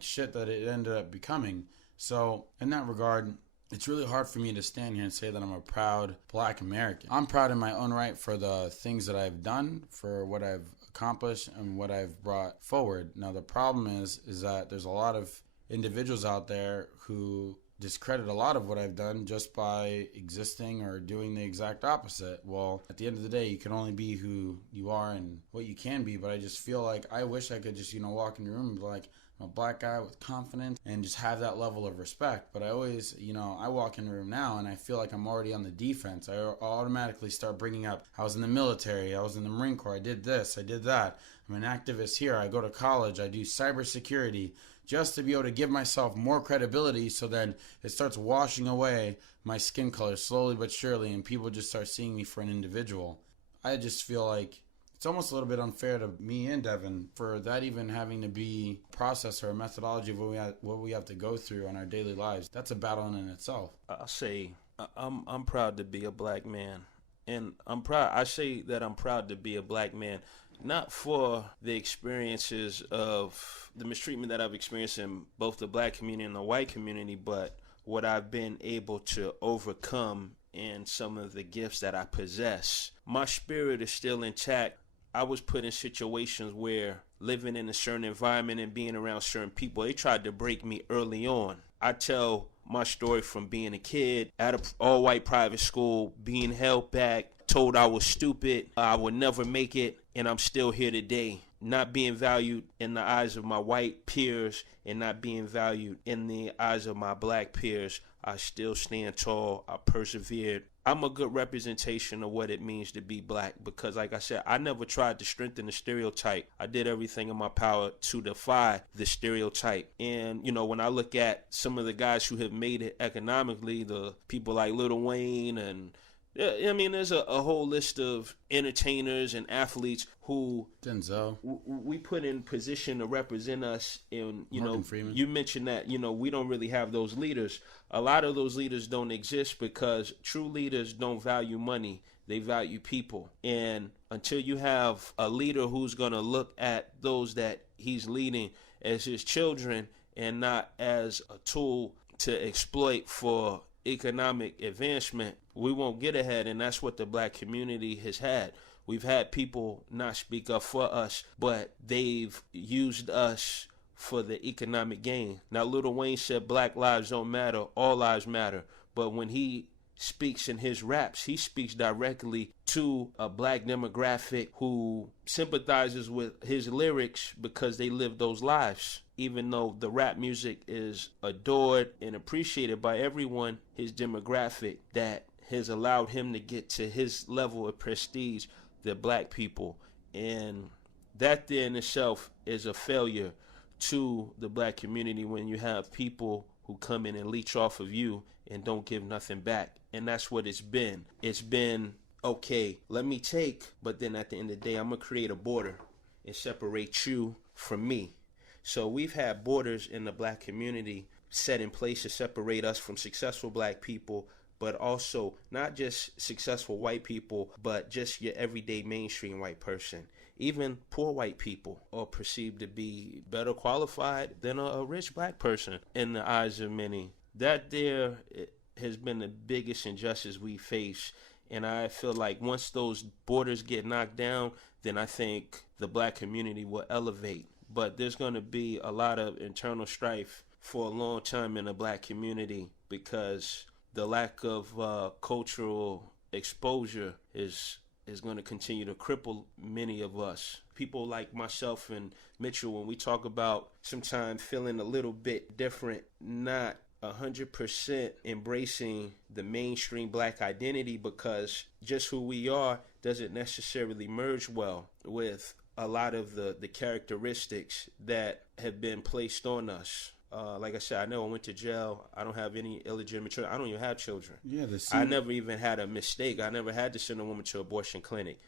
shit that it ended up becoming. So in that regard, it's really hard for me to stand here and say that I'm a proud black American. I'm proud in my own right for the things that I've done, for what I've accomplished and what I've brought forward. Now the problem is that there's a lot of individuals out there who discredit a lot of what I've done just by existing or doing the exact opposite. Well, at the end of the day, you can only be who you are and what you can be. But I just feel like I wish I could just, walk in the room and be like, I'm a black guy with confidence and just have that level of respect. But I always, I walk in the room now and I feel like I'm already on the defense. I automatically start bringing up, I was in the military, I was in the Marine Corps, I did this, I did that. I'm an activist here, I go to college, I do cybersecurity, just to be able to give myself more credibility, so then it starts washing away my skin color slowly but surely, and people just start seeing me for an individual. I just feel like it's almost a little bit unfair to me and Devin for that even having to be a process or a methodology of what we have to go through in our daily lives. That's a battle in itself. I'll say I'm proud to be a black man. And I say that I'm proud to be a black man, not for the experiences of the mistreatment that I've experienced in both the black community and the white community, but what I've been able to overcome and some of the gifts that I possess. My spirit is still intact. I was put in situations where living in a certain environment and being around certain people, they tried to break me early on. I tell my story from being a kid at an all-white private school, being held back, told I was stupid, I would never make it, and I'm still here today. Not being valued in the eyes of my white peers and not being valued in the eyes of my black peers. I still stand tall. I persevered. I'm a good representation of what it means to be black because, like I said, I never tried to strengthen the stereotype. I did everything in my power to defy the stereotype. And, when I look at some of the guys who have made it economically, the people like Lil Wayne and there's a whole list of entertainers and athletes who Denzel we put in position to represent us. And Morgan Freeman. You mentioned that we don't really have those leaders. A lot of those leaders don't exist because true leaders don't value money. They value people. And until you have a leader who's going to look at those that he's leading as his children and not as a tool to exploit for economic advancement, we won't get ahead. And that's what the black community has had. We've had people not speak up for us, but they've used us for the economic gain. Now, Lil Wayne said black lives don't matter, all lives matter. But when he speaks in his raps, he speaks directly to a black demographic who sympathizes with his lyrics because they live those lives. Even though the rap music is adored and appreciated by everyone, his demographic that has allowed him to get to his level of prestige, the black people. And that there in itself is a failure to the black community when you have people who come in and leech off of you and don't give nothing back. And that's what it's been. It's been, okay, let me take, but then at the end of the day, I'm going to create a border and separate you from me. So we've had borders in the black community set in place to separate us from successful black people, but also not just successful white people, but just your everyday mainstream white person. Even poor white people are perceived to be better qualified than a rich black person in the eyes of many. That there has been the biggest injustice we face. And I feel like once those borders get knocked down, then I think the black community will elevate. But there's going to be a lot of internal strife for a long time in the black community because the lack of cultural exposure is going to continue to cripple many of us. People like myself and Mitchell, when we talk about sometimes feeling a little bit different, not 100% embracing the mainstream black identity because just who we are doesn't necessarily merge well with a lot of the characteristics that have been placed on us. Like I said, I know I went to jail. I don't have any illegitimate children. I don't even have children. Yeah, I never even had a mistake. I never had to send a woman to an abortion clinic.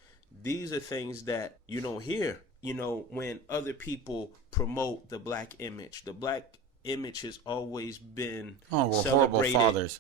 These are things that you don't hear, when other Oh, people promote the black image. The black image has always been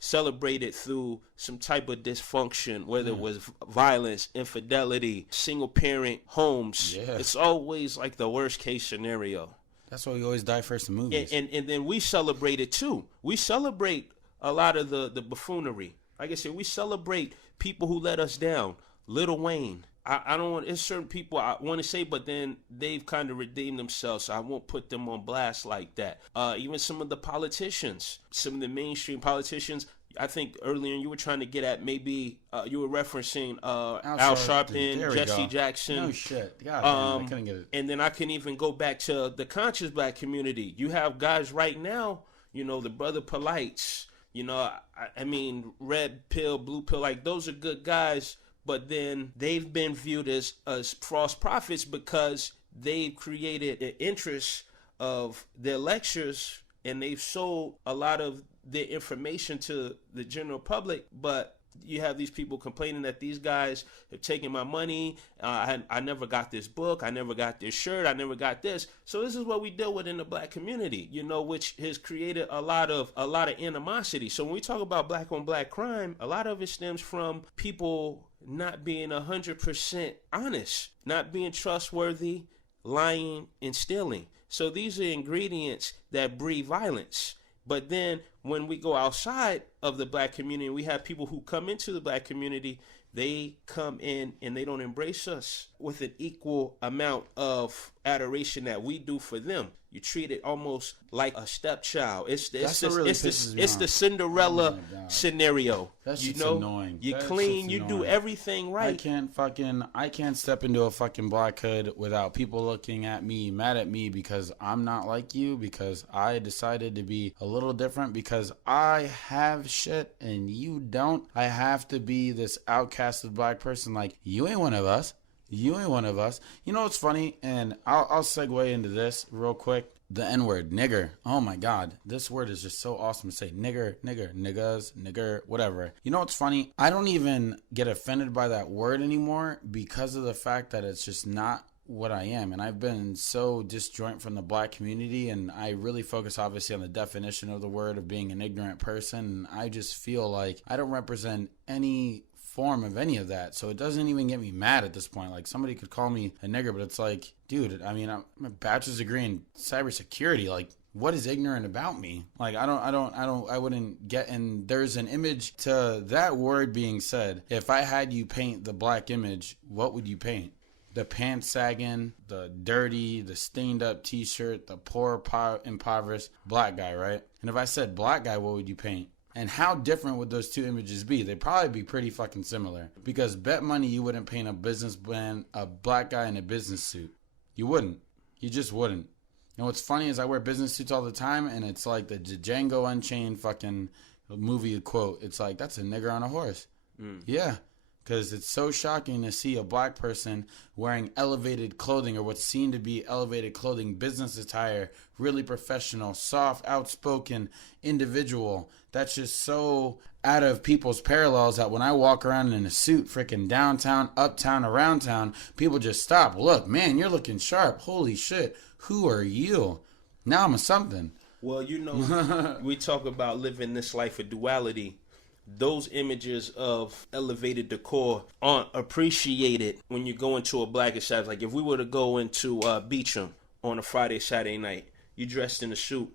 celebrated through some type of dysfunction, whether it was violence, infidelity, single parent homes. Yeah. It's always like the worst case scenario. That's why we always die first in movies. And then we celebrate it too. We celebrate a lot of the buffoonery. Like I said, we celebrate people who let us down. Lil Wayne. I don't want, there's certain people I want to say, but then they've kind of redeemed themselves, so I won't put them on blast like that. Even some of the politicians, some of the mainstream politicians, I think earlier you were trying to get at, maybe you were referencing Al Sharpton, Jesse Jackson. No shit. God, I couldn't get it. And then I can even go back to the conscious black community. You have guys right now, the Brother Polites, I mean, red pill, blue pill, like those are good guys. But then they've been viewed as false prophets because they've created an interest of their lectures and they've sold a lot of their information to the general public. But you have these people complaining that these guys have taken my money. I never got this book. I never got this shirt. I never got this. So this is what we deal with in the black community, which has created a lot of animosity. So when we talk about black on black crime, a lot of it stems from people not being 100% honest, not being trustworthy, lying, and stealing. So these are ingredients that breed violence. But then when we go outside of the black community, we have people who come into the black community, they come in and they don't embrace us with an equal amount of adoration that we do for them. You treat it almost like a stepchild. It's the Cinderella scenario. That's annoying. You clean, you do everything right. I can't step into a fucking black hood without people looking at me, mad at me because I'm not like you, because I decided to be a little different, because I have shit and you don't. I have to be this outcasted black person. Like, you ain't one of us. You ain't one of us. You know what's funny? And I'll segue into this real quick. The N-word, nigger. Oh my God. This word is just so awesome to say. Nigger, niggas, nigger, whatever. You know what's funny? I don't even get offended by that word anymore because of the fact that it's just not what I am. And I've been so disjoint from the black community, and I really focus obviously on the definition of the word of being an ignorant person. And I just feel like I don't represent any form of any of that, so it doesn't even get me mad at this point. Like, somebody could call me a nigger, but it's like, dude, I mean, I'm a bachelor's degree in cybersecurity. Like, what is ignorant about me? Like, I wouldn't get, and there's an image to that word being said. If I had you paint the black image, what would you paint? The pants sagging, the dirty, the stained up t-shirt, the poor, impoverished black guy, right? And if I said black guy, what would you paint? And how different would those two images be? They'd probably be pretty fucking similar. Because bet money you wouldn't paint a black guy in a business suit. You wouldn't. You just wouldn't. And what's funny is I wear business suits all the time, and it's like the Django Unchained fucking movie quote. It's like, that's a nigger on a horse. Yeah. Because it's so shocking to see a black person wearing elevated clothing, or what's seen to be elevated clothing, business attire, really professional, soft, outspoken individual. That's just so out of people's parallels that when I walk around in a suit, freaking downtown, uptown, around town, people just stop. Look, man, you're looking sharp. Holy shit. Who are you? Now I'm a something. Well, you know, we talk about living this life of duality. Those images of elevated decor aren't appreciated when you go into a black establishment. Like if we were to go into Beecham on a Friday, Saturday night, you dressed in a suit,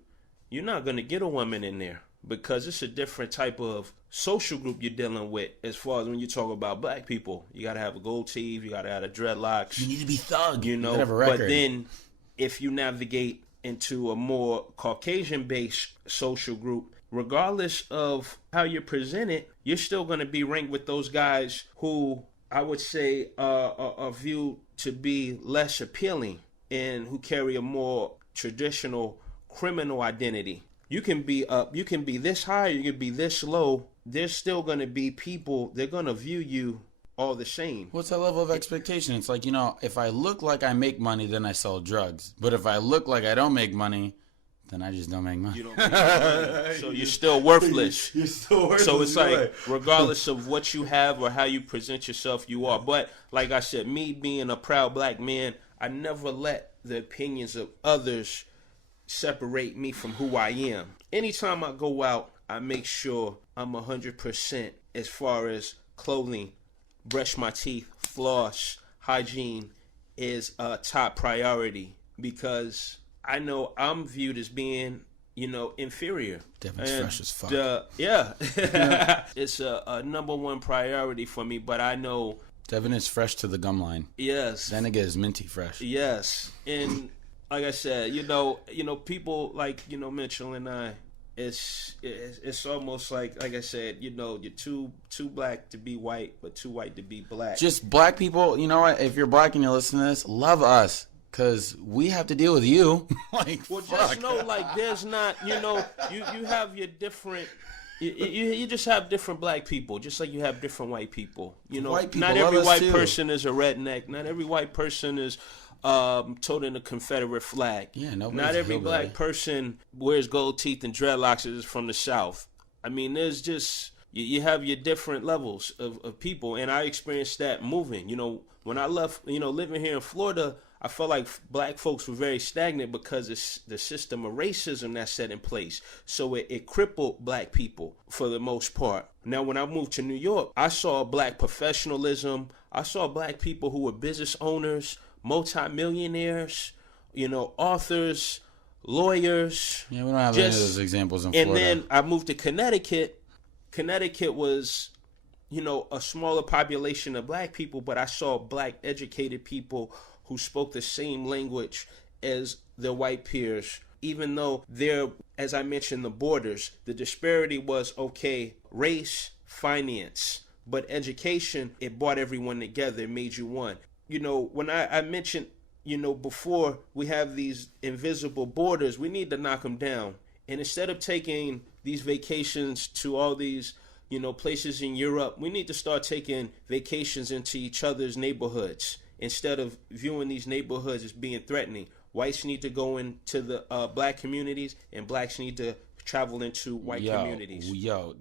you're not going to get a woman in there because it's a different type of social group you're dealing with. As far as when you talk about black people, you got to have a gold teeth, you got to have a dreadlocks. You need to be thug. You know, but then if you navigate into a more Caucasian-based social group, regardless of how you're presented, you're still going to be ranked with those guys who I would say are viewed to be less appealing and who carry a more traditional criminal identity. You can be up, you can be this high, you can be this low. There's still going to be people, they're going to view you all the same. What's that level of expectation? It's like, you know, if I look like I make money, then I sell drugs. But if I look like I don't make money, then I just don't make money. You don't make money. So you're still worthless. You're still worthless. So it's like, regardless of what you have or how you present yourself, you are. But like I said, me being a proud black man, I never let the opinions of others separate me from who I am. Anytime I go out, I make sure I'm 100% as far as clothing, brush my teeth, floss, hygiene is a top priority because I know I'm viewed as being, you know, inferior. Devin's fresh as fuck. Yeah. It's a number one priority for me, but I know Devin is fresh to the gum line. Yes. That nigga is minty fresh. Yes. And like I said, you know, people like, you know, Mitchell and I, it's almost like I said, you know, you're too black to be white, but too white to be black. Just black people, you know what? If you're black and you're listening to this, love us. Because we have to deal with you. Like, well, fuck. just know, like, there's not, you know, you have your different, you just have different black people, just like you have different white people. You know, white people not every white too. person is a redneck. Not every white person is toting a Confederate flag. Yeah, not every black person wears gold teeth and dreadlocks is from the South. I mean, there's just, you have your different levels of people. And I experienced that moving. You know, when I left, you know, living here in Florida, I felt like black folks were very stagnant because it's the system of racism that's set in place. So it crippled black people for the most part. Now, when I moved to New York, I saw black professionalism. I saw black people who were business owners, multimillionaires, you know, authors, lawyers. Yeah, we don't have any of those examples in Florida. And then I moved to Connecticut. Connecticut was, you know, a smaller population of black people, but I saw black educated people who spoke the same language as their white peers, even though there, as I mentioned, the borders, the disparity was, okay, race, finance, but education, it brought everyone together, it made you one. You know, when I mentioned, you know, before we have these invisible borders, we need to knock them down. And instead of taking these vacations to all these, you know, places in Europe, we need to start taking vacations into each other's neighborhoods. Instead of viewing these neighborhoods as being threatening, whites need to go into the black communities, and blacks need to travel into white communities.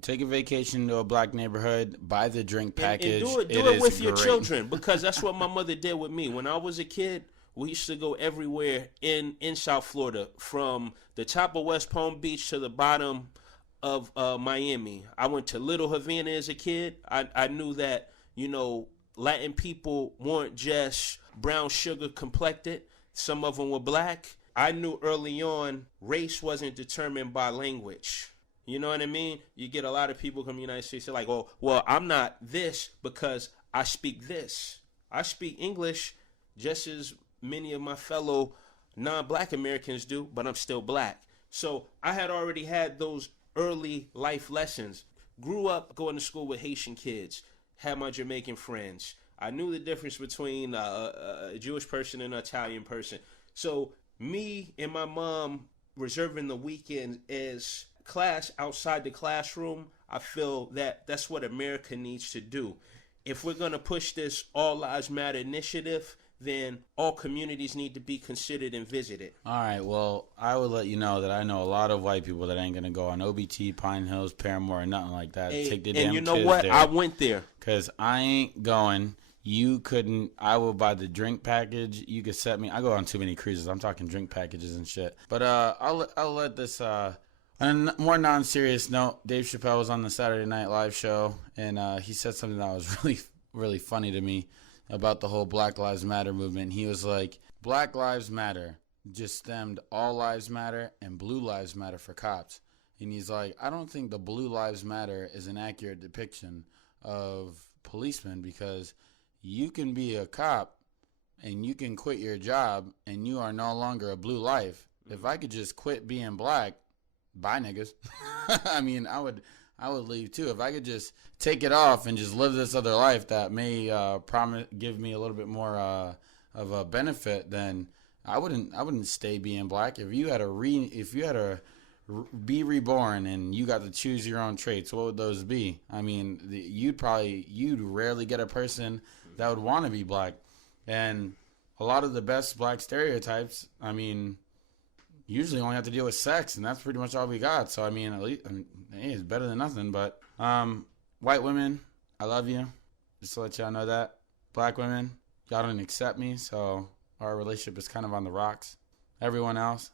Take a vacation to a black neighborhood, buy the drink package. And do it with your children, because that's what my mother did with me. When I was a kid, we used to go everywhere in South Florida, from the top of West Palm Beach to the bottom of Miami. I went to Little Havana as a kid. I knew that, you know, Latin people weren't just brown sugar complected. Some of them were black. I knew early on race wasn't determined by language. You know what I mean? You get a lot of people from the United States, they're like, oh, well, I'm not this because I speak this. I speak English just as many of my fellow non-black Americans do, but I'm still black. So I had already had those early life lessons. Grew up going to school with Haitian kids, had my Jamaican friends. I knew the difference between a Jewish person and an Italian person. So me and my mom reserving the weekend as class outside the classroom, I feel that that's what America needs to do. If we're going to push this All Lives Matter initiative, then all communities need to be considered and visited. All right, well, I would let you know that I know a lot of white people that ain't going to go on OBT, Pine Hills, Paramore, or nothing like that. Hey, Take the and damn you know kids what? there. I went there. Because I ain't going. You couldn't. I will buy the drink package. You could set me. I go on too many cruises. I'm talking drink packages and shit. But I'll let this. On a more non-serious note, Dave Chappelle was on the Saturday Night Live show, and he said something that was really, really funny to me about the whole Black Lives Matter movement. He was like, Black Lives Matter just stemmed All Lives Matter and Blue Lives Matter for cops. And he's like, I don't think the Blue Lives Matter is an accurate depiction of policemen, because you can be a cop and you can quit your job and you are no longer a blue life. If I could just quit being black, bye niggas. I mean, I would leave too. If I could just take it off and just live this other life that may give me a little bit more of a benefit, then I wouldn't stay being black. If you had to be reborn and you got to choose your own traits, what would those be? I mean, you'd rarely get a person that would want to be black. And a lot of the best black stereotypes, I mean, usually only have to deal with sex, and that's pretty much all we got. So, I mean, at least, hey, it's better than nothing. But white women, I love you. Just to let y'all know that. Black women, y'all don't accept me, so our relationship is kind of on the rocks. Everyone else,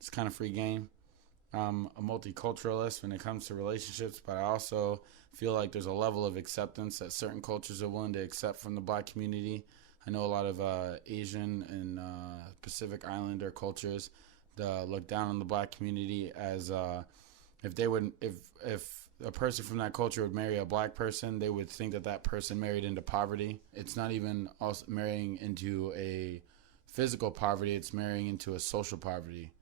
it's kind of free game. I'm a multiculturalist when it comes to relationships, but I also feel like there's a level of acceptance that certain cultures are willing to accept from the black community. I know a lot of Asian and Pacific Islander cultures look down on the black community as if a person from that culture would marry a black person, they would think that person married into poverty. It's not even also marrying into a physical poverty, it's marrying into a social poverty.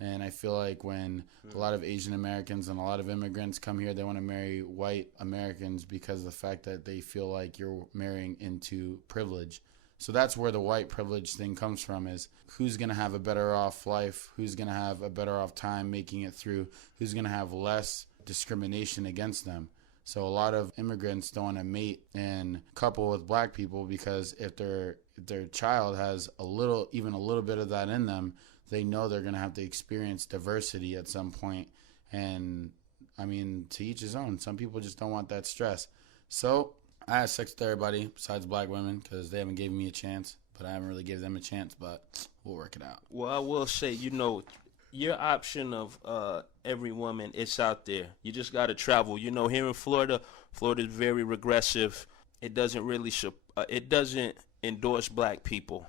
And I feel like when a lot of Asian Americans and a lot of immigrants come here, they want to marry white Americans because of the fact that they feel like you're marrying into privilege. So that's where the white privilege thing comes from, is who's going to have a better off life, who's going to have a better off time making it through, who's going to have less discrimination against them. So a lot of immigrants don't want to mate and couple with black people because if their child has even a little bit of that in them, they know they're going to have to experience diversity at some point. And I mean, to each his own. Some people just don't want that stress. So I had sex with everybody besides black women because they haven't given me a chance, but I haven't really given them a chance, but we'll work it out. Well, I will say, your option of every woman, it's out there. You just got to travel. Here in Florida is very regressive. It doesn't really it doesn't endorse black people.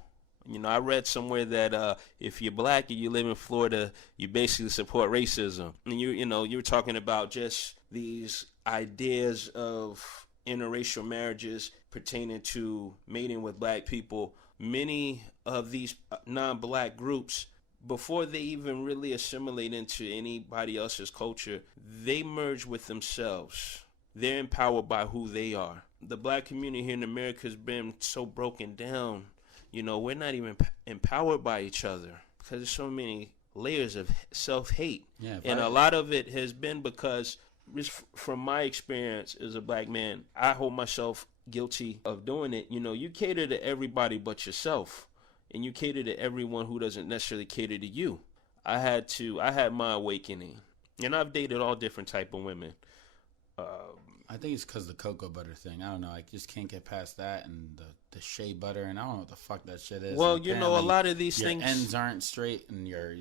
I read somewhere that if you're black and you live in Florida, you basically support racism. And you were talking about just these ideas of interracial marriages pertaining to mating with black people. Many of these non-black groups, before they even really assimilate into anybody else's culture, they merge with themselves. They're empowered by who they are. The black community here in America has been so broken down. We're not even empowered by each other because there's so many layers of self-hate. Yeah, and a lot of it has been because, from my experience as a black man, I hold myself guilty of doing it. You cater to everybody but yourself, and you cater to everyone who doesn't necessarily cater to you. I had my awakening, and I've dated all different type of women. I think it's because the cocoa butter thing. I don't know. I just can't get past that, and the shea butter, and I don't know what the fuck that shit is. Well, a lot of these things, your ends aren't straight, and your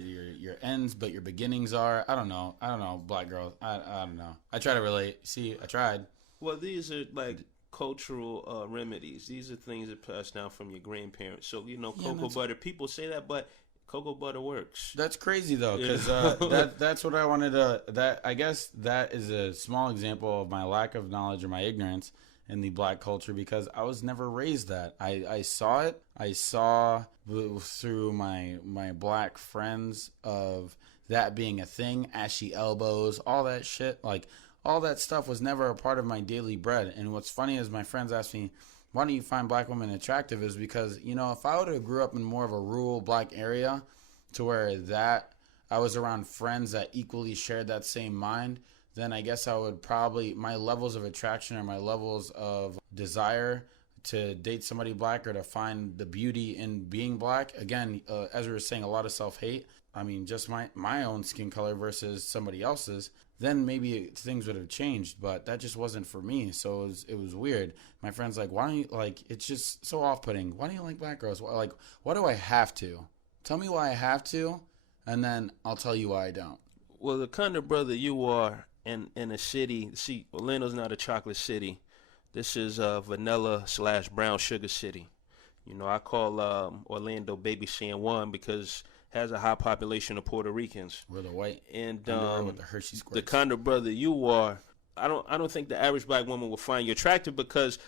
ends, but your beginnings are. I don't know, black girls. I don't know. I try to relate. See, I tried. Well, these are like cultural remedies. These are things that pass down from your grandparents. So cocoa butter. People say that, but Cocoa butter works. That's crazy though, because that's what I wanted to. That I guess that is a small example of my lack of knowledge or my ignorance in the black culture, because I was never raised that. I saw it. I saw through my black friends of that being a thing, ashy elbows, all that shit. Like all that stuff was never a part of my daily bread. And what's funny is my friends ask me, why don't you find black women attractive, is because, if I would have grew up in more of a rural black area to where that I was around friends that equally shared that same mind, then I guess I would probably, my levels of attraction or my levels of desire to date somebody black or to find the beauty in being black, again, as we were saying, a lot of self-hate. I mean, just my own skin color versus somebody else's, then maybe things would have changed, but that just wasn't for me. So it was weird. My friend's like, why don't you, like, it's just so off-putting. Why don't you like black girls? Like, why do I have to? Tell me why I have to, and then I'll tell you why I don't. Well, the kind of brother you are in a city, see, Orlando's not a chocolate city. This is a vanilla/brown sugar city. I call Orlando Baby San Juan because it has a high population of Puerto Ricans. We're the white and with the Hershey squirts. The kind of brother you are, I don't think the average black woman will find you attractive because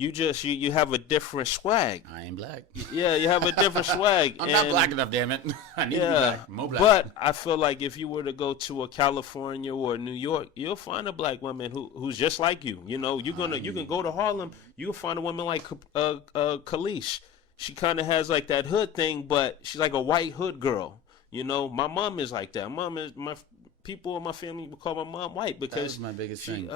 you have a different swag. I ain't black. Yeah, you have a different swag. I'm not black enough, damn it. I need to be black. More black. But I feel like if you were to go to a California or New York, you'll find a black woman who's just like you. You can go to Harlem, you'll find a woman like Khalees. She kind of has like that hood thing, but she's like a white hood girl. My mom is like that. My people in my family would call my mom white because that was my biggest thing.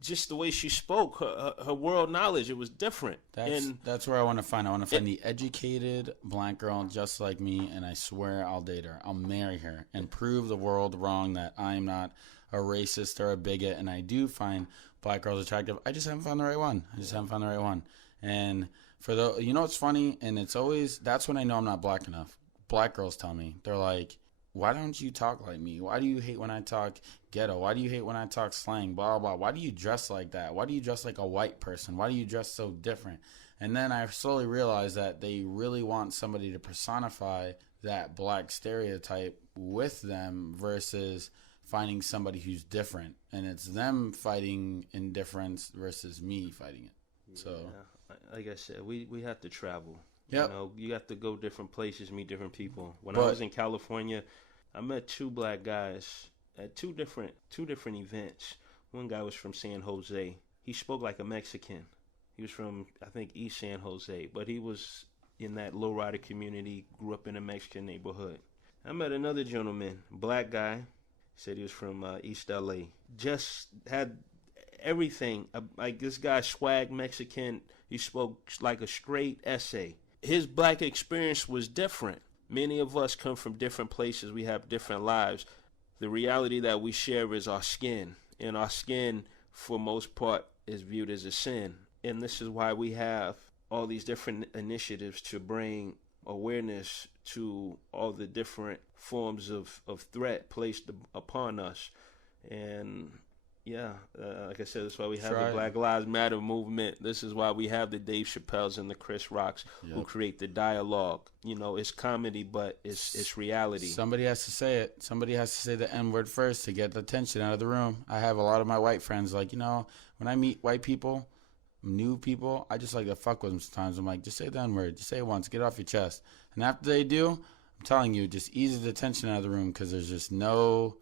Just the way she spoke, her world knowledge, it was different. That's where I want to find. I want to find the educated black girl just like me, and I swear I'll date her. I'll marry her and prove the world wrong that I'm not a racist or a bigot, and I do find black girls attractive. I just haven't found the right one. And for what's funny, and it's always, that's when I know I'm not black enough. Black girls tell me, they're like, why don't you talk like me? Why do you hate when I talk ghetto? Why do you hate when I talk slang? Blah, blah, blah. Why do you dress like that? Why do you dress like a white person? Why do you dress so different? And then I slowly realized that they really want somebody to personify that black stereotype with them versus finding somebody who's different. And it's them fighting indifference versus me fighting it. So, like I said, we have to travel. Yep. You have to go different places, meet different people. When I was in California, I met two black guys at two different events. One guy was from San Jose. He spoke like a Mexican. He was from, I think, East San Jose, but he was in that lowrider community, grew up in a Mexican neighborhood. I met another gentleman, black guy, said he was from East LA. Just had everything. Like this guy, swag Mexican. He spoke like a straight essay. His black experience was different. Many of us come from different places. We have different lives. The reality that we share is our skin. And our skin, for most part, is viewed as a sin. And this is why we have all these different initiatives to bring awareness to all the different forms of threat placed upon us. And like I said, that's why we have the Black Lives Matter movement. This is why we have the Dave Chappelles and the Chris Rocks who create the dialogue. It's comedy, but it's reality. Somebody has to say it. Somebody has to say the N-word first to get the tension out of the room. I have a lot of my white friends like, when I meet white people, new people, I just like to fuck with them sometimes. I'm like, just say the N-word. Just say it once. Get it off your chest. And after they do, I'm telling you, it just eases the tension out of the room because there's just no...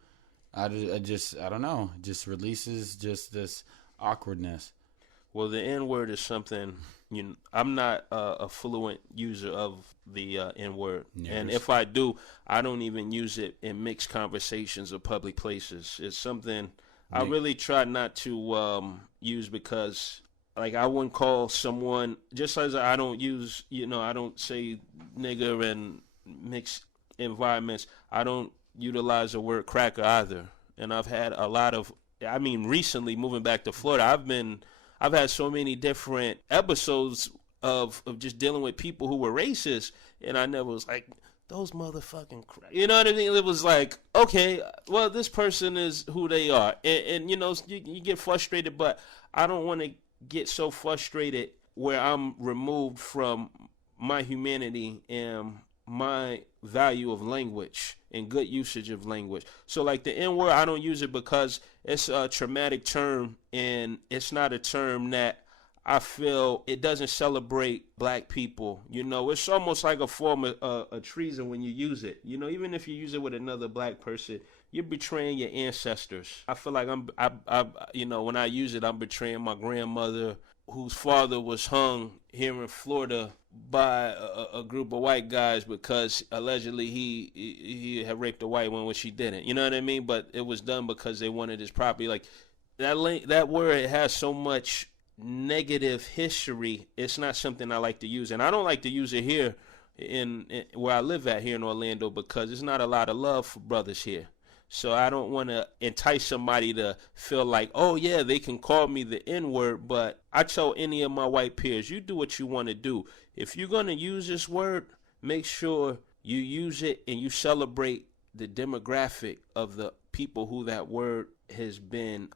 I don't know. It just releases just this awkwardness. Well, the N-word is something, I'm not a fluent user of the N-word. Yes. And if I do, I don't even use it in mixed conversations or public places. It's something I really try not to use because, like, I wouldn't call someone, just as I don't use, I don't say nigger in mixed environments. I don't utilize the word cracker either. And I've had a lot of, recently moving back to Florida, I've had so many different episodes of just dealing with people who were racist, and I never was like, those motherfucking crack. You know what I mean? It was like, okay, well, this person is who they are. And you get frustrated, but I don't want to get so frustrated where I'm removed from my humanity and my value of language and good usage of language. So like the N word, I don't use it because it's a traumatic term, and it's not a term that I feel it doesn't celebrate black people. It's almost like a form of a treason when you use it. Even if you use it with another black person, you're betraying your ancestors. I feel like when I use it, I'm betraying my grandmother, whose father was hung here in Florida by a group of white guys because allegedly he had raped a white one, which he didn't. You know what I mean? But it was done because they wanted his property. Like that word, it has so much negative history. It's not something I like to use, and I don't like to use it here in where I live at here in Orlando, because there's not a lot of love for brothers here. So I don't want to entice somebody to feel like, oh yeah, they can call me the N-word. But I tell any of my white peers, you do what you want to do. If you're going to use this word, make sure you use it and you celebrate the demographic of the people who that word has been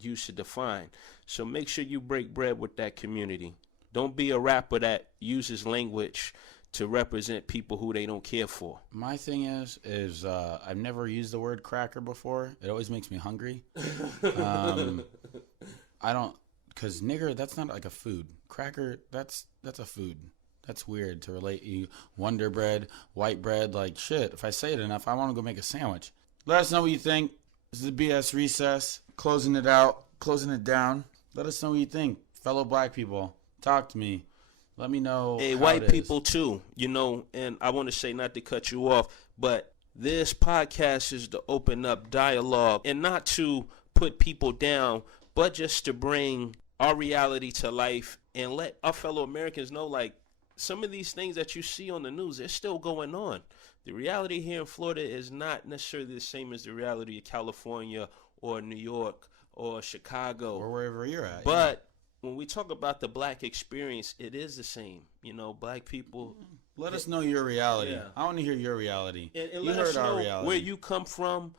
used to define. So make sure you break bread with that community. Don't be a rapper that uses language to represent people who they don't care for. My thing is I've never used the word cracker before. It always makes me hungry. I don't, because nigger, that's not like a food. Cracker, that's a food. That's weird to relate you. Wonder bread, white bread, like shit. If I say it enough, I want to go make a sandwich. Let us know what you think. This is BS Recess. Closing it out, closing it down. Let us know what you think. Fellow black people, talk to me. Let me know. Hey, white people too, and I want to say, not to cut you off, but this podcast is to open up dialogue and not to put people down, but just to bring our reality to life and let our fellow Americans know, like, some of these things that you see on the news, they're still going on. The reality here in Florida is not necessarily the same as the reality of California or New York or Chicago. Or wherever you're at. But when we talk about the black experience, it is the same. Black people. Let us know your reality. Yeah. I want to hear your reality. And you let us know where you come from.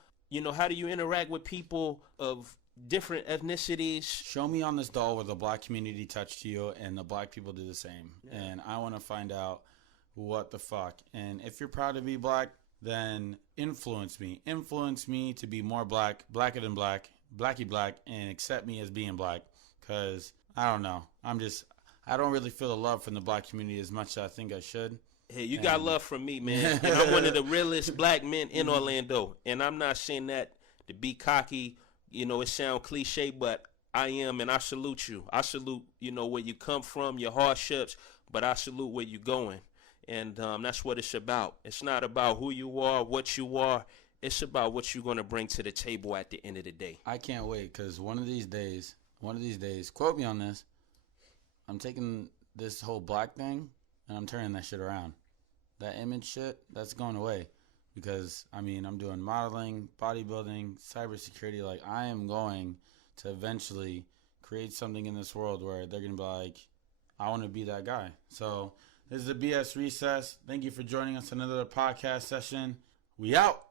How do you interact with people of different ethnicities? Show me on this doll where the black community touched you and the black people do the same. Yeah. And I want to find out what the fuck. And if you're proud to be black, then influence me. Influence me to be more black, blacker than black, blacky black, and accept me as being black. Because I don't know. I don't really feel the love from the black community as much as I think I should. Hey, you got love from me, man. And I'm one of the realest black men in Orlando. And I'm not saying that to be cocky. It sounds cliche, but I am, and I salute you. I salute, where you come from, your hardships, but I salute where you're going. And that's what it's about. It's not about who you are, what you are. It's about what you're going to bring to the table at the end of the day. I can't wait, because one of these days, quote me on this, I'm taking this whole black thing and I'm turning that shit around. That image shit, that's going away. Because, I'm doing modeling, bodybuilding, cybersecurity. Like, I am going to eventually create something in this world where they're going to be like, I want to be that guy. So, this is the BS Recess. Thank you for joining us on another podcast session. We out.